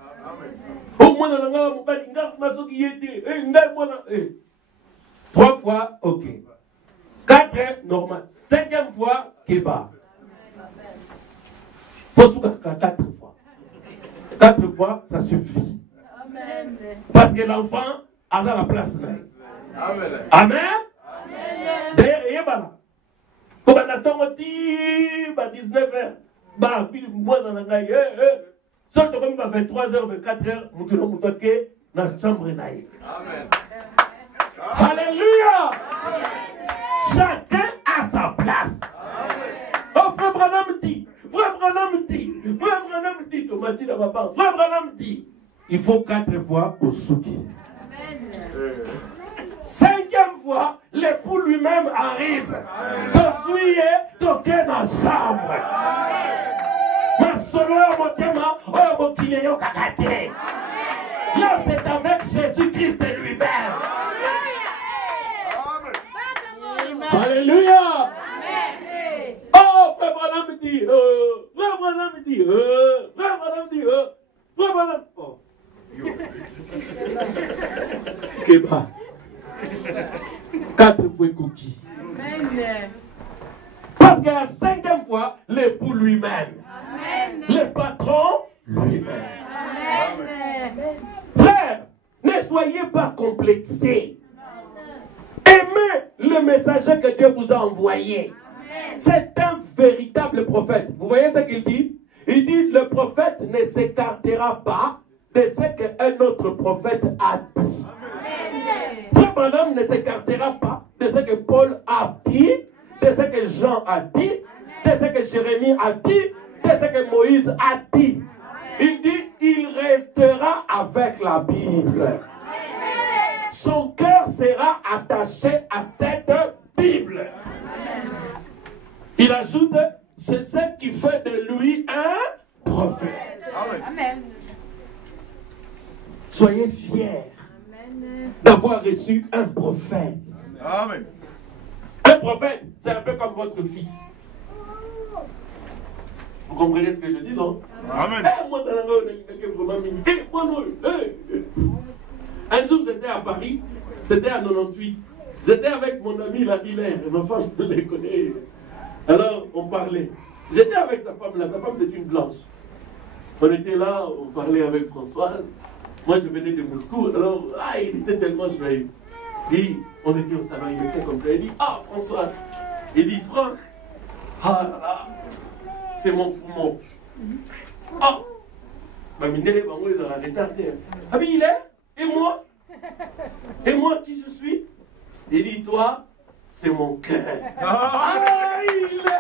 Au moins, 3 fois, ok. 4, normal. 5e fois, kéba. Faut soulever 4 fois. 4 fois, ça suffit. Amen. Parce que l'enfant a la place. Amen. Amen. D'ailleurs, il y a là. Comme on attend au 19h, bah, puis moi dans la gaille, sorte comme 23h, 24h, nous qui nous toqué dans la chambre. Amen. Alléluia. Chacun a sa place. Oh, frère Branham dit. Frère Branham dit, Tomati n'a pas. Frère Branham dit, il faut 4 fois au souki. 5e fois, l'époux lui-même arrive. Tosuye, toqué dans la chambre. Ma solo, mon tema, oh, mon kinéo, kakate. Là, c'est avec Jésus-Christ lui-même. Alléluia. Oh, frère Branham dit, frère Branham dit, frère Branham dit, frère Branham. Oh. Kéba. 4 fois cookie. Parce que la 5e fois, l'époux lui-même. Le patron lui-même. Frère, ne soyez pas complexés. Aimez le messager que Dieu vous a envoyé. C'est un véritable prophète. Vous voyez ce qu'il dit? Il dit, le prophète ne s'écartera pas de ce qu'un autre prophète a dit. Frère Branham ne s'écartera pas de ce que Paul a dit, de ce que Jean a dit, de ce que Jérémie a dit, de ce que Moïse a dit. Il dit, il restera avec la Bible. Son cœur sera attaché à cette Bible. Il ajoute, c'est ce qui fait de lui un prophète. Amen. Soyez fiers d'avoir reçu un prophète. Amen. Un prophète, c'est un peu comme votre fils. Vous comprenez ce que je dis, non? Amen. Un jour, j'étais à Paris, c'était à 98. J'étais avec mon ami la Hilaire, ma femme, je les connais. Alors, on parlait. J'étais avec sa femme là, sa femme c'est une blanche. On était là, on parlait avec Françoise. Moi, je venais de Moscou, alors, il était tellement joyeux. Et on était au salon, il me tient comme ça, il dit, Françoise. Il dit, Franck, c'est mon poumon. Mais il est il est. Et moi? Et moi, qui je suis? Il dit, toi, c'est mon cœur. Il est.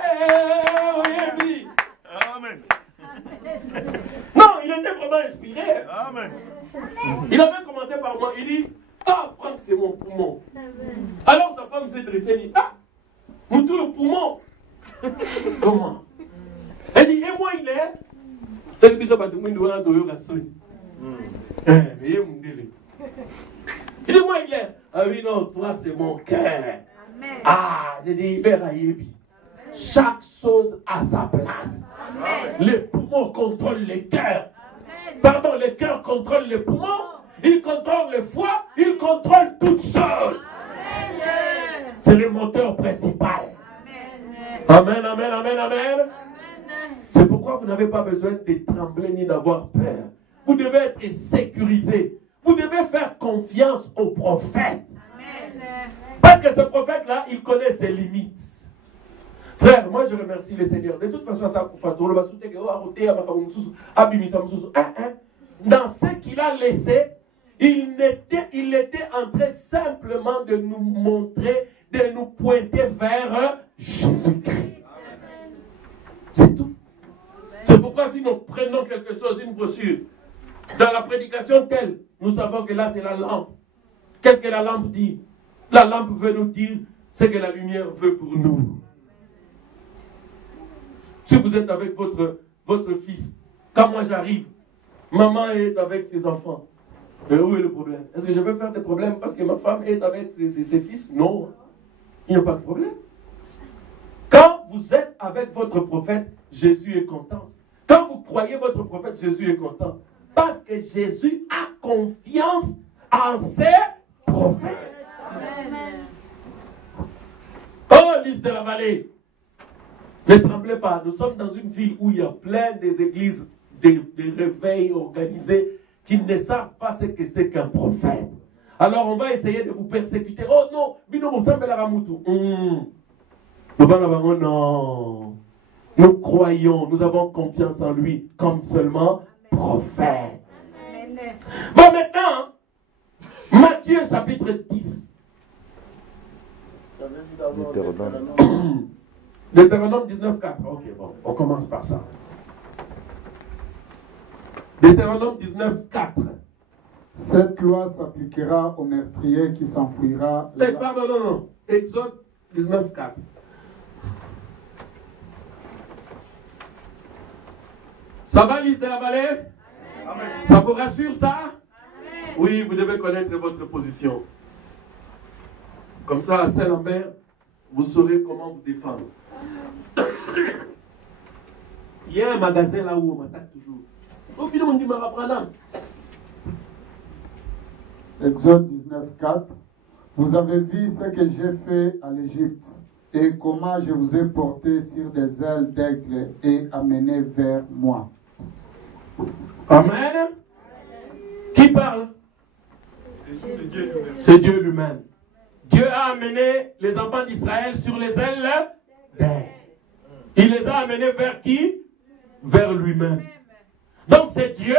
Oui, Amen. Non, il était vraiment inspiré. Amen. Il avait commencé par moi. Il dit, Franck, c'est mon poumon. Alors sa femme s'est dressée. Elle dit, Moutou, le poumon. Comment? Elle dit, et moi, il est. C'est le bisou de Mouindouana de Yogasoni. Il dit, moi, il est. Ah oui, non, toi, c'est mon cœur. J'ai dit, il est Raïebi. chaque chose à sa place. Les poumons contrôlent les cœurs. Pardon, les cœurs contrôlent les poumons. Ils contrôlent le foie. Ils contrôlent toutes choses. C'est le moteur principal. Amen, amen, amen, amen. C'est pourquoi vous n'avez pas besoin de trembler ni d'avoir peur. Vous devez être sécurisé. Vous devez faire confiance au prophète. Parce que ce prophète-là, il connaît ses limites. Frère, moi je remercie le Seigneur. De toute façon, ça dans ce qu'il a laissé, il était en train simplement de nous montrer, de nous pointer vers Jésus-Christ. C'est tout. C'est pourquoi si nous prenons quelque chose, une brochure, dans la prédication telle, nous savons que là c'est la lampe. Qu'est-ce que la lampe dit? La lampe veut nous dire ce que la lumière veut pour nous. Si vous êtes avec votre fils, quand moi j'arrive, maman est avec ses enfants. Mais où est le problème? Est-ce que je vais faire des problèmes parce que ma femme est avec ses fils? Non. Il n'y a pas de problème. Quand vous êtes avec votre prophète, Jésus est content. Quand vous croyez votre prophète, Jésus est content. Parce que Jésus a confiance en ses prophètes. Oh, liste de la vallée. Ne tremblez pas. Nous sommes dans une ville où il y a plein des églises, des réveils organisés qui ne savent pas ce que c'est qu'un prophète. Alors on va essayer de vous persécuter. Oh non, Bino Moussambe la Ramoutou. Non. Nous croyons, nous avons confiance en lui comme seulement prophète. Bon, maintenant, Matthieu chapitre 10. Deutéronome 19.4. Ok, bon, on commence par ça. Deutéronome 19.4. Cette loi s'appliquera au meurtrier qui s'enfuira. Pardon, non. Exode 19.4. Ça va, liste de la vallée? Amen. Ça vous rassure, ça? Amen. Oui, vous devez connaître votre position. Comme ça, à Saint-Lambert, vous saurez comment vous défendre. Il y a un magasin là où on m'attaque toujours. Au final, on dit Marapranam. Exode 19.4. Vous avez vu ce que j'ai fait à l'Égypte et comment je vous ai porté sur des ailes d'aigle et amené vers moi. Amen. Qui parle? C'est Dieu lui-même. Dieu a amené les enfants d'Israël sur les ailes d'aigle. Il les a amenés vers qui? Vers lui-même. Donc c'est Dieu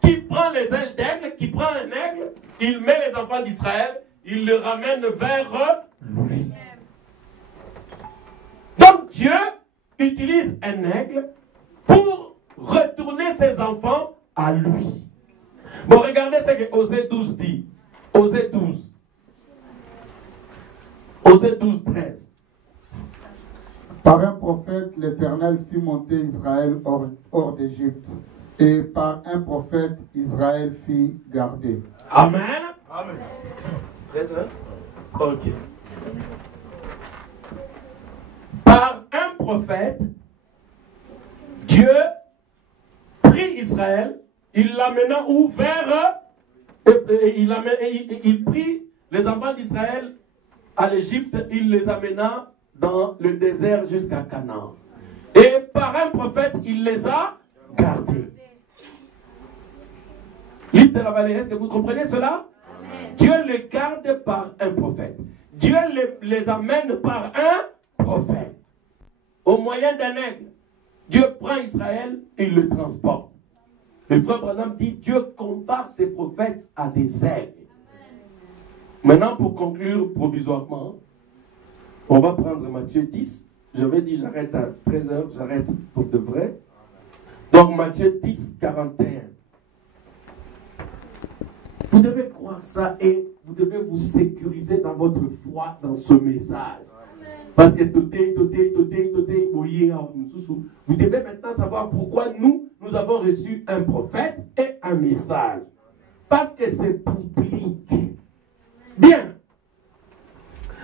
qui prend les ailes d'aigle, qui prend un aigle, il met les enfants d'Israël, il les ramène vers lui. Donc Dieu utilise un aigle pour retourner ses enfants à lui. Bon, regardez ce que Osée 12 dit. Osée 12. Osée 12, 13. Par un prophète, l'Éternel fit monter Israël hors d'Égypte. Et par un prophète, Israël fit garder. Amen. Amen. Ok. Par un prophète, Dieu prit Israël, il l'amena où? Vers... Il prit les enfants d'Israël à l'Égypte, il les amena dans le désert jusqu'à Canaan. Et par un prophète, il les a gardés. Liste de la vallée, est-ce que vous comprenez cela? Amen. Dieu les garde par un prophète. Dieu les amène par un prophète. Au moyen d'un aigle. Dieu prend Israël et il le transporte. Le frère Branham dit, Dieu compare ses prophètes à des aigles. Maintenant, pour conclure provisoirement, on va prendre Matthieu 10. J'avais dit, j'arrête à 13h, j'arrête pour de vrai. Donc, Matthieu 10, 41. Vous devez croire ça et vous devez vous sécuriser dans votre foi, dans ce message. Parce que vous devez maintenant savoir pourquoi nous avons reçu un prophète et un message. Parce que c'est biblique. Bien.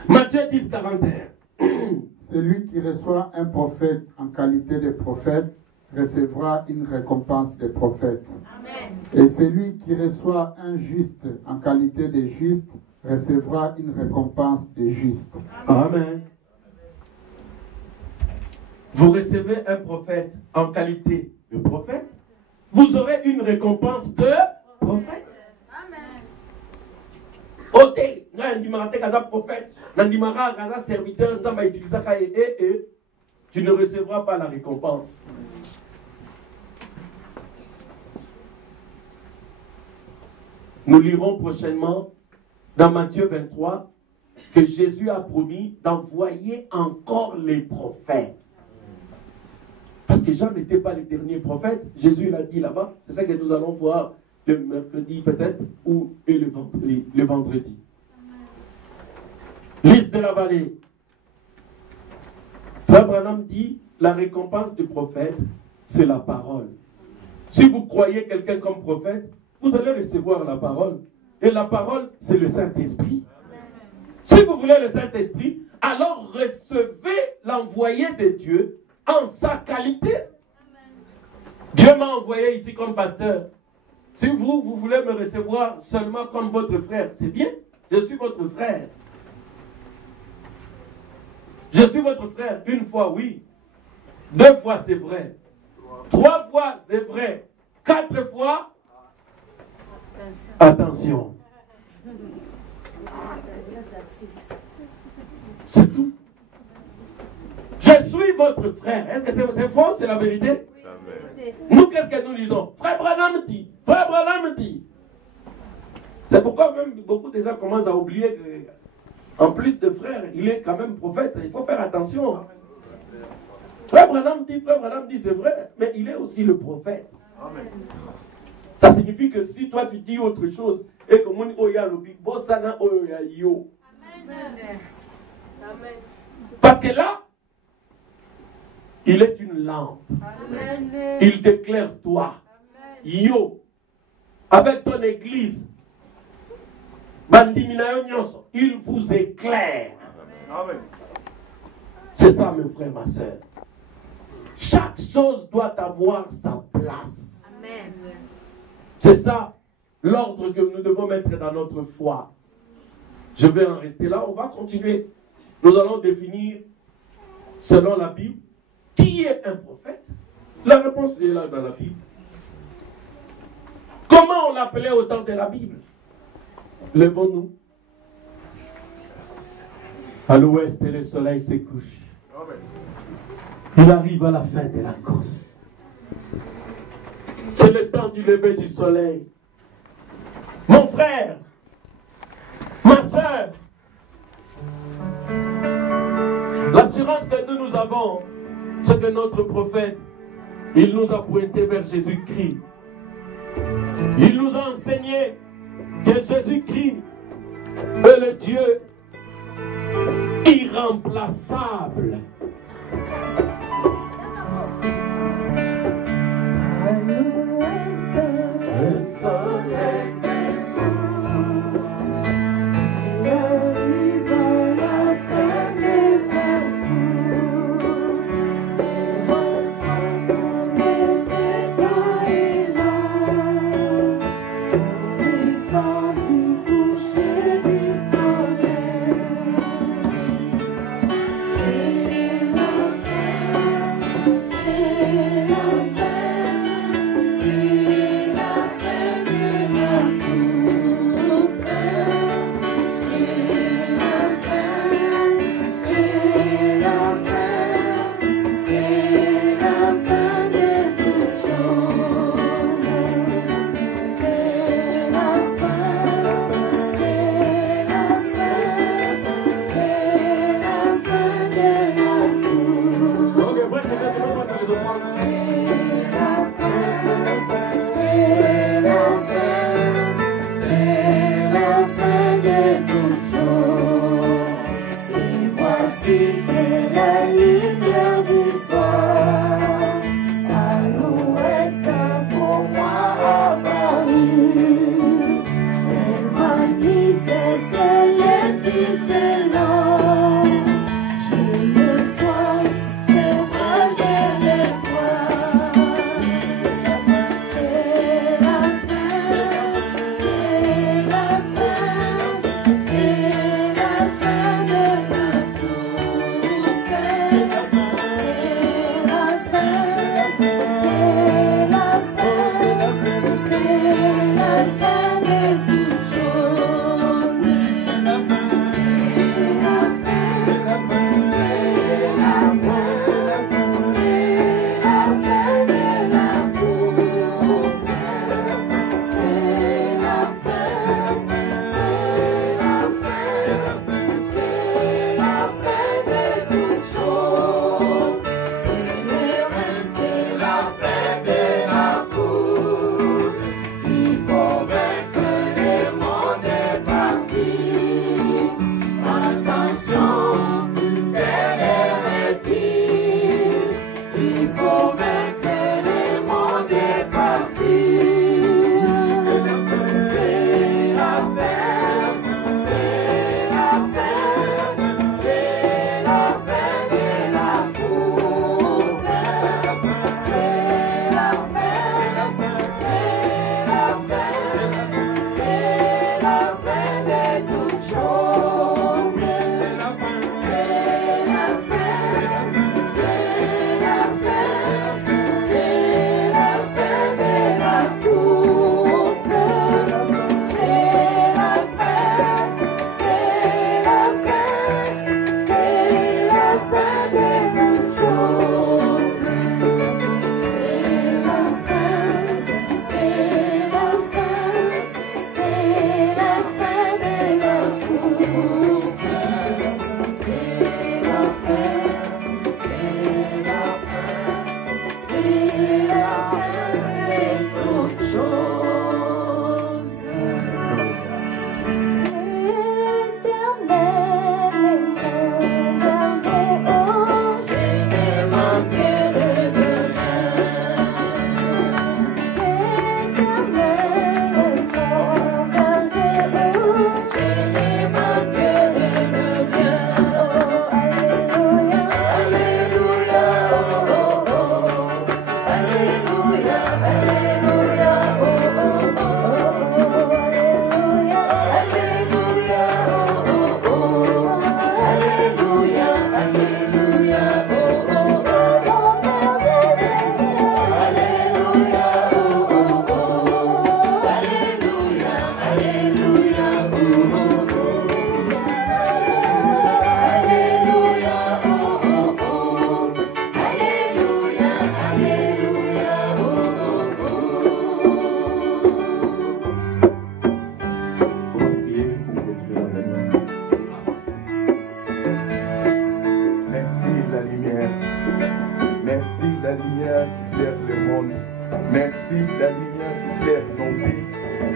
Matthieu 10, 41. celui qui reçoit un prophète en qualité de prophète recevra une récompense de prophète. Amen. Et celui qui reçoit un juste en qualité de juste recevra une récompense de juste. Amen. Vous recevez un prophète en qualité de prophète, vous aurez une récompense de prophète. Amen. Ôtez, n'andimara kaza prophète, n'andimara kaza serviteur, nzamba utilisaka et tu ne recevras pas la récompense. Nous lirons prochainement dans Matthieu 23 que Jésus a promis d'envoyer encore les prophètes. Parce que Jean n'était pas le dernier prophète, Jésus l'a dit là-bas, c'est ça que nous allons voir le mercredi peut-être ou le vendredi. Liste de la vallée. Frère Branham dit, la récompense du prophète, c'est la parole. Si vous croyez quelqu'un comme prophète, vous allez recevoir la parole. Et la parole, c'est le Saint-Esprit. Si vous voulez le Saint-Esprit, alors recevez l'envoyé de Dieu en sa qualité. Dieu m'a envoyé ici comme pasteur. Si vous voulez me recevoir seulement comme votre frère, c'est bien. Je suis votre frère. Je suis votre frère. Une fois, oui. 2 fois, c'est vrai. 3 fois, c'est vrai. 4 fois, attention. C'est tout. Je suis votre frère. Est-ce que c'est faux? C'est la vérité? Nous, qu'est-ce que nous disons? Frère Branham dit. Frère Branham dit. C'est pourquoi même beaucoup de gens commencent à oublier qu'en plus de frère, il est quand même prophète. Il faut faire attention. Frère Branham dit, c'est vrai, mais il est aussi le prophète. Amen. Ça signifie que si toi tu dis autre chose et que mon oya lobi, bosana oya yo. Parce que là, il est une lampe. Amen. Il t'éclaire toi. Amen. Yo. Avec ton église. Il vous éclaire. Amen. C'est ça, mes frères, ma soeur. Chaque chose doit avoir sa place. Amen. C'est ça l'ordre que nous devons mettre dans notre foi. Je vais en rester là. On va continuer. Nous allons définir, selon la Bible, qui est un prophète. La réponse est là dans la Bible. Comment on l'appelait au temps de la Bible? Levons-nous. À l'ouest, le soleil se couche. Il arrive à la fin de la course. C'est le temps du lever du soleil. Mon frère, ma soeur, l'assurance que nous avons, c'est que notre prophète, il nous a pointé vers Jésus-Christ. Il nous a enseigné que Jésus-Christ est le Dieu irremplaçable.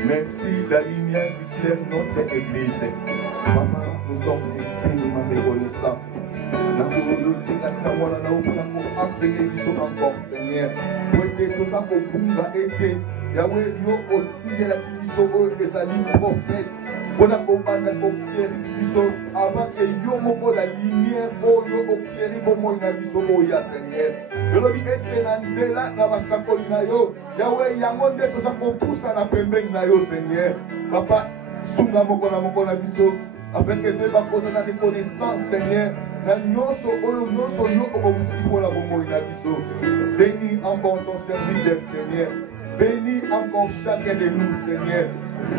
Merci la lumière éclaire notre église. Papa, nous sommes infiniment reconnaissants. Encore, Seigneur. Yahweh, yo otinde la biso oyo ezali prophète. Pona kobanda kokleri biso avant que yo moko la lumière oyo okleri bomoi na biso oya Seigneur. Yolobi ete na nzela na basakoli na yo. Yahweh yango nde toza kopusa na pembeni na yo Seigneur. Papa, sunga moko na biso afin que te bakoza na reconnaissance Seigneur. Na nyonso oyo nyonso yo okobusi mpona bomoi na biso. Bénis encore ton serviteur Seigneur. Bénis encore chacun de nous, Seigneur.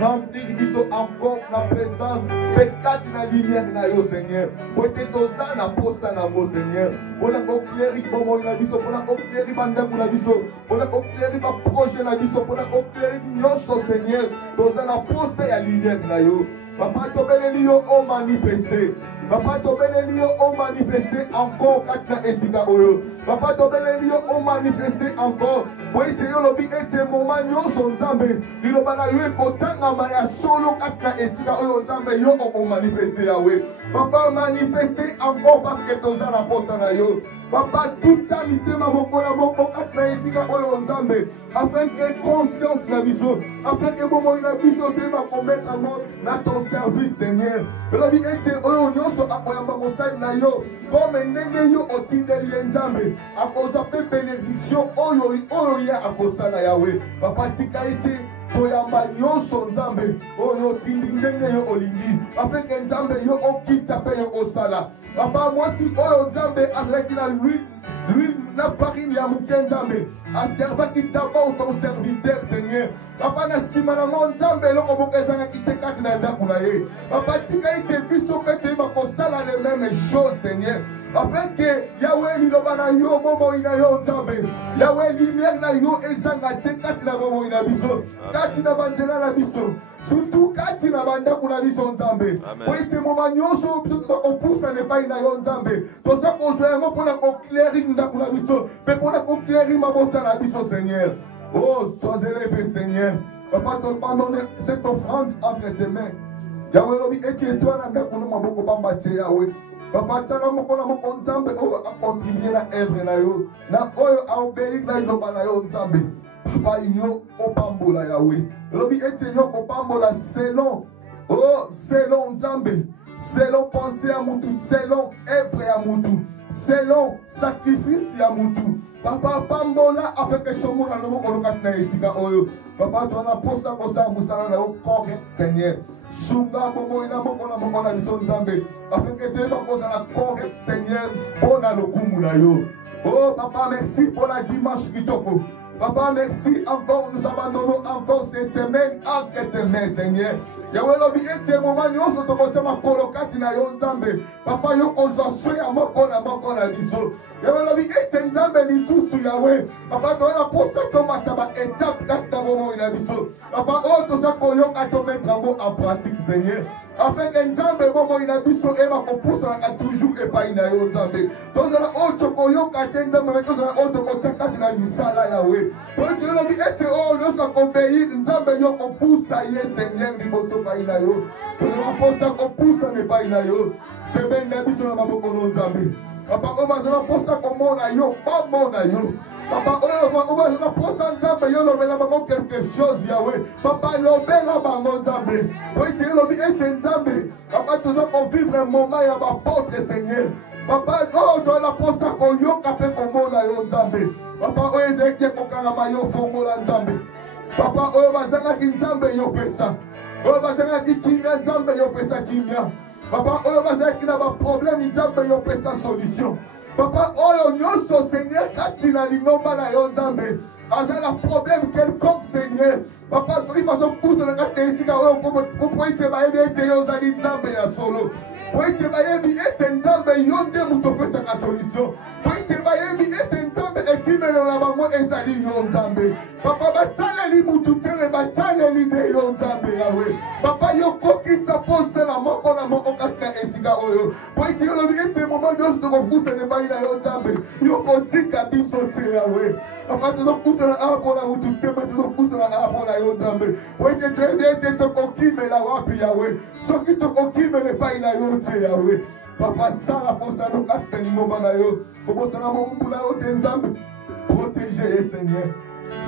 Remplis biso encore la présence. Pécate na lumière na yo, Seigneur. Pour que toza na posta na mo, Seigneur. Pour que cléri bomo na biso, pour que cléri bandamu na biso, pour que cléri ba projet na biso, pour que cléri nyonso, Seigneur. Toza na posta ya lumière na yo. Papa tobeleli yo o manifester. Papa tobeleli yo o manifester encore katna esika oyo. Papa tobeleli yo o manifester encore. Boite yo lobi ete moment nyonso nzambe liloba na yo ekotangama ya solo katna esika oyo nzambe yo o manifester yawe. Papa manifester encore parce que toza na posa na yo. Papa toute ta mitema moko na moko katna esika oyo nzambe afin que conscience na biso, afin que bomo na biso te ba commettre na ton service Seigneur. Lobi ete oyo nyonso akoyamba mosali na yo comme ndenge yo otindeli nzambe akoza pe bénédiction oyo ya akosala yawe. Papa tika ete toyamba nyonso nzambe oyo tindi ndenge yo olingi afin que nzambe yo okita pe yo osala. Papa mwasi oyo nzambe azalaki na l'huile na farine ya muke nzambe aservaki d'abord ton serviteur Seigneur. Papa na sima na ngo nzambe eloko moko ezangaki te kati na ndako na ye. Papa tika ete biso mpe toyeba kosala les mêmes choses Seigneur. Afin que Yahweh liloba na yo bomoi na yo nzambe. Yahweh lumière na yo ezanga te kati na bomoi na biso, kati na banzela na biso, surtout kati na bandako na biso nzambe. Po ete moma nyonso biso tokopusa nepai na yo nzambe. Toza kozwa yango mpona kokleri ndako na biso mpe mpona kokleri mabota na biso Seigneur. Oh, sois élevé Seigneur. Papa, te pardonne cette offrande entre tes mains. Yahweh lobi ete toi na ndako na maboko pamba te Yahweh. Papa tala moko na moko nzambe oyo akontribue na œuvre na yo na oyo aobéir na liloba na yo nzambe. Papa yo opambola Yahweh. Lobi ete yo opambola selon selon nzambe, selon pensée ya mutu, selon œuvre ya mutu, selon sacrifice ya mutu. Papa pambola afin que tout le monde a le mot na esika oyo. Papa tu na posa kosa musala na yo correct Seigneur. Sunga momo ina moko na biso nzambe afin que tu vas posa la correct Seigneur pour na lokumu na yo. Oh papa merci pour la dimanche kitoko. Papa merci encore nous abandonnons encore ces semaines entre tes mains Seigneur. Yahweh lobi ete moment nyonso tokotema kolokati na yo nzambe. Papa yo kozwa swe ya moko na biso. Yahweh lobi ete nzambe lisusu Yahweh. Papa toyena posa tomata ba étape kati na bomoi na biso. Papa oyo toza koyoka tomettre yango en pratique Seigneur. Afin que nzambe bomoi na biso eba kopusanaka toujours epai na yo nzambe. Tozala oyo tokoyoka te nzambe me tozala oyo tokotia kati na misala Yahweh. Oyo tolobi ete oyo nyonso akobeir nzambe yo kopusa ye Seigneur liboso epai na yo. Tozala posa kopusa epai na yo. Semaine na biso na maboko no nzambe. Papa oyo bazala posa komona yo bamona yo. Papa oyo bazala posa nzambe yo lobela bango quelque chose Yahweh. Papa lobela bango nzambe. Oyo te lobi ete nzambe. Papa toza konvivre un moment ya bapôtre Seigneur. Papa oyo toza posa koyoka mpe komona yo nzambe. Papa oyo ezalaki kokangama yo fongola nzambe. Papa oyo bazangaki nzambe yo pesa. Oyo bazangaki kimia nzambe yo pesa kimia. Papa oyo bazalaki na baproblème nzambe yo pesa solution. Papa oyo nyonso Seigneur kati na lingomba na yo nzambe azala problème quelconque Seigneur. Papa soki bazopusa na kati esika oyo po ete bayebi ete yo ozali nzambe ya solo. Po ete bayebi ete nzambe yo nde moto opesaka solution. Po ete bayebi ete nzambe kokimelela bango ezali yo nzambe papa bataleli mutu tere bataleli nde yo nzambe yawe papa yo kokisa posela moko na moko kaka esika oyo po iti olobi ete moma nyonso tokokusana epai na yo nzambe yo kotika biso te yawe papa tozokusana awa mpona mutu te me tozokusana awa mpona yo nzambe po ete tende ete tokokimela wapi yawe soki tokokimela epai na yo te yawe papa sala posano kaka lingomba na yo kobosana mokumbula yo te nzambe protégez ye Seigneur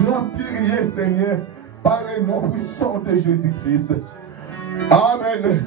remplir ye Seigneur par le nom puissant de Jésus-Christ. Amen.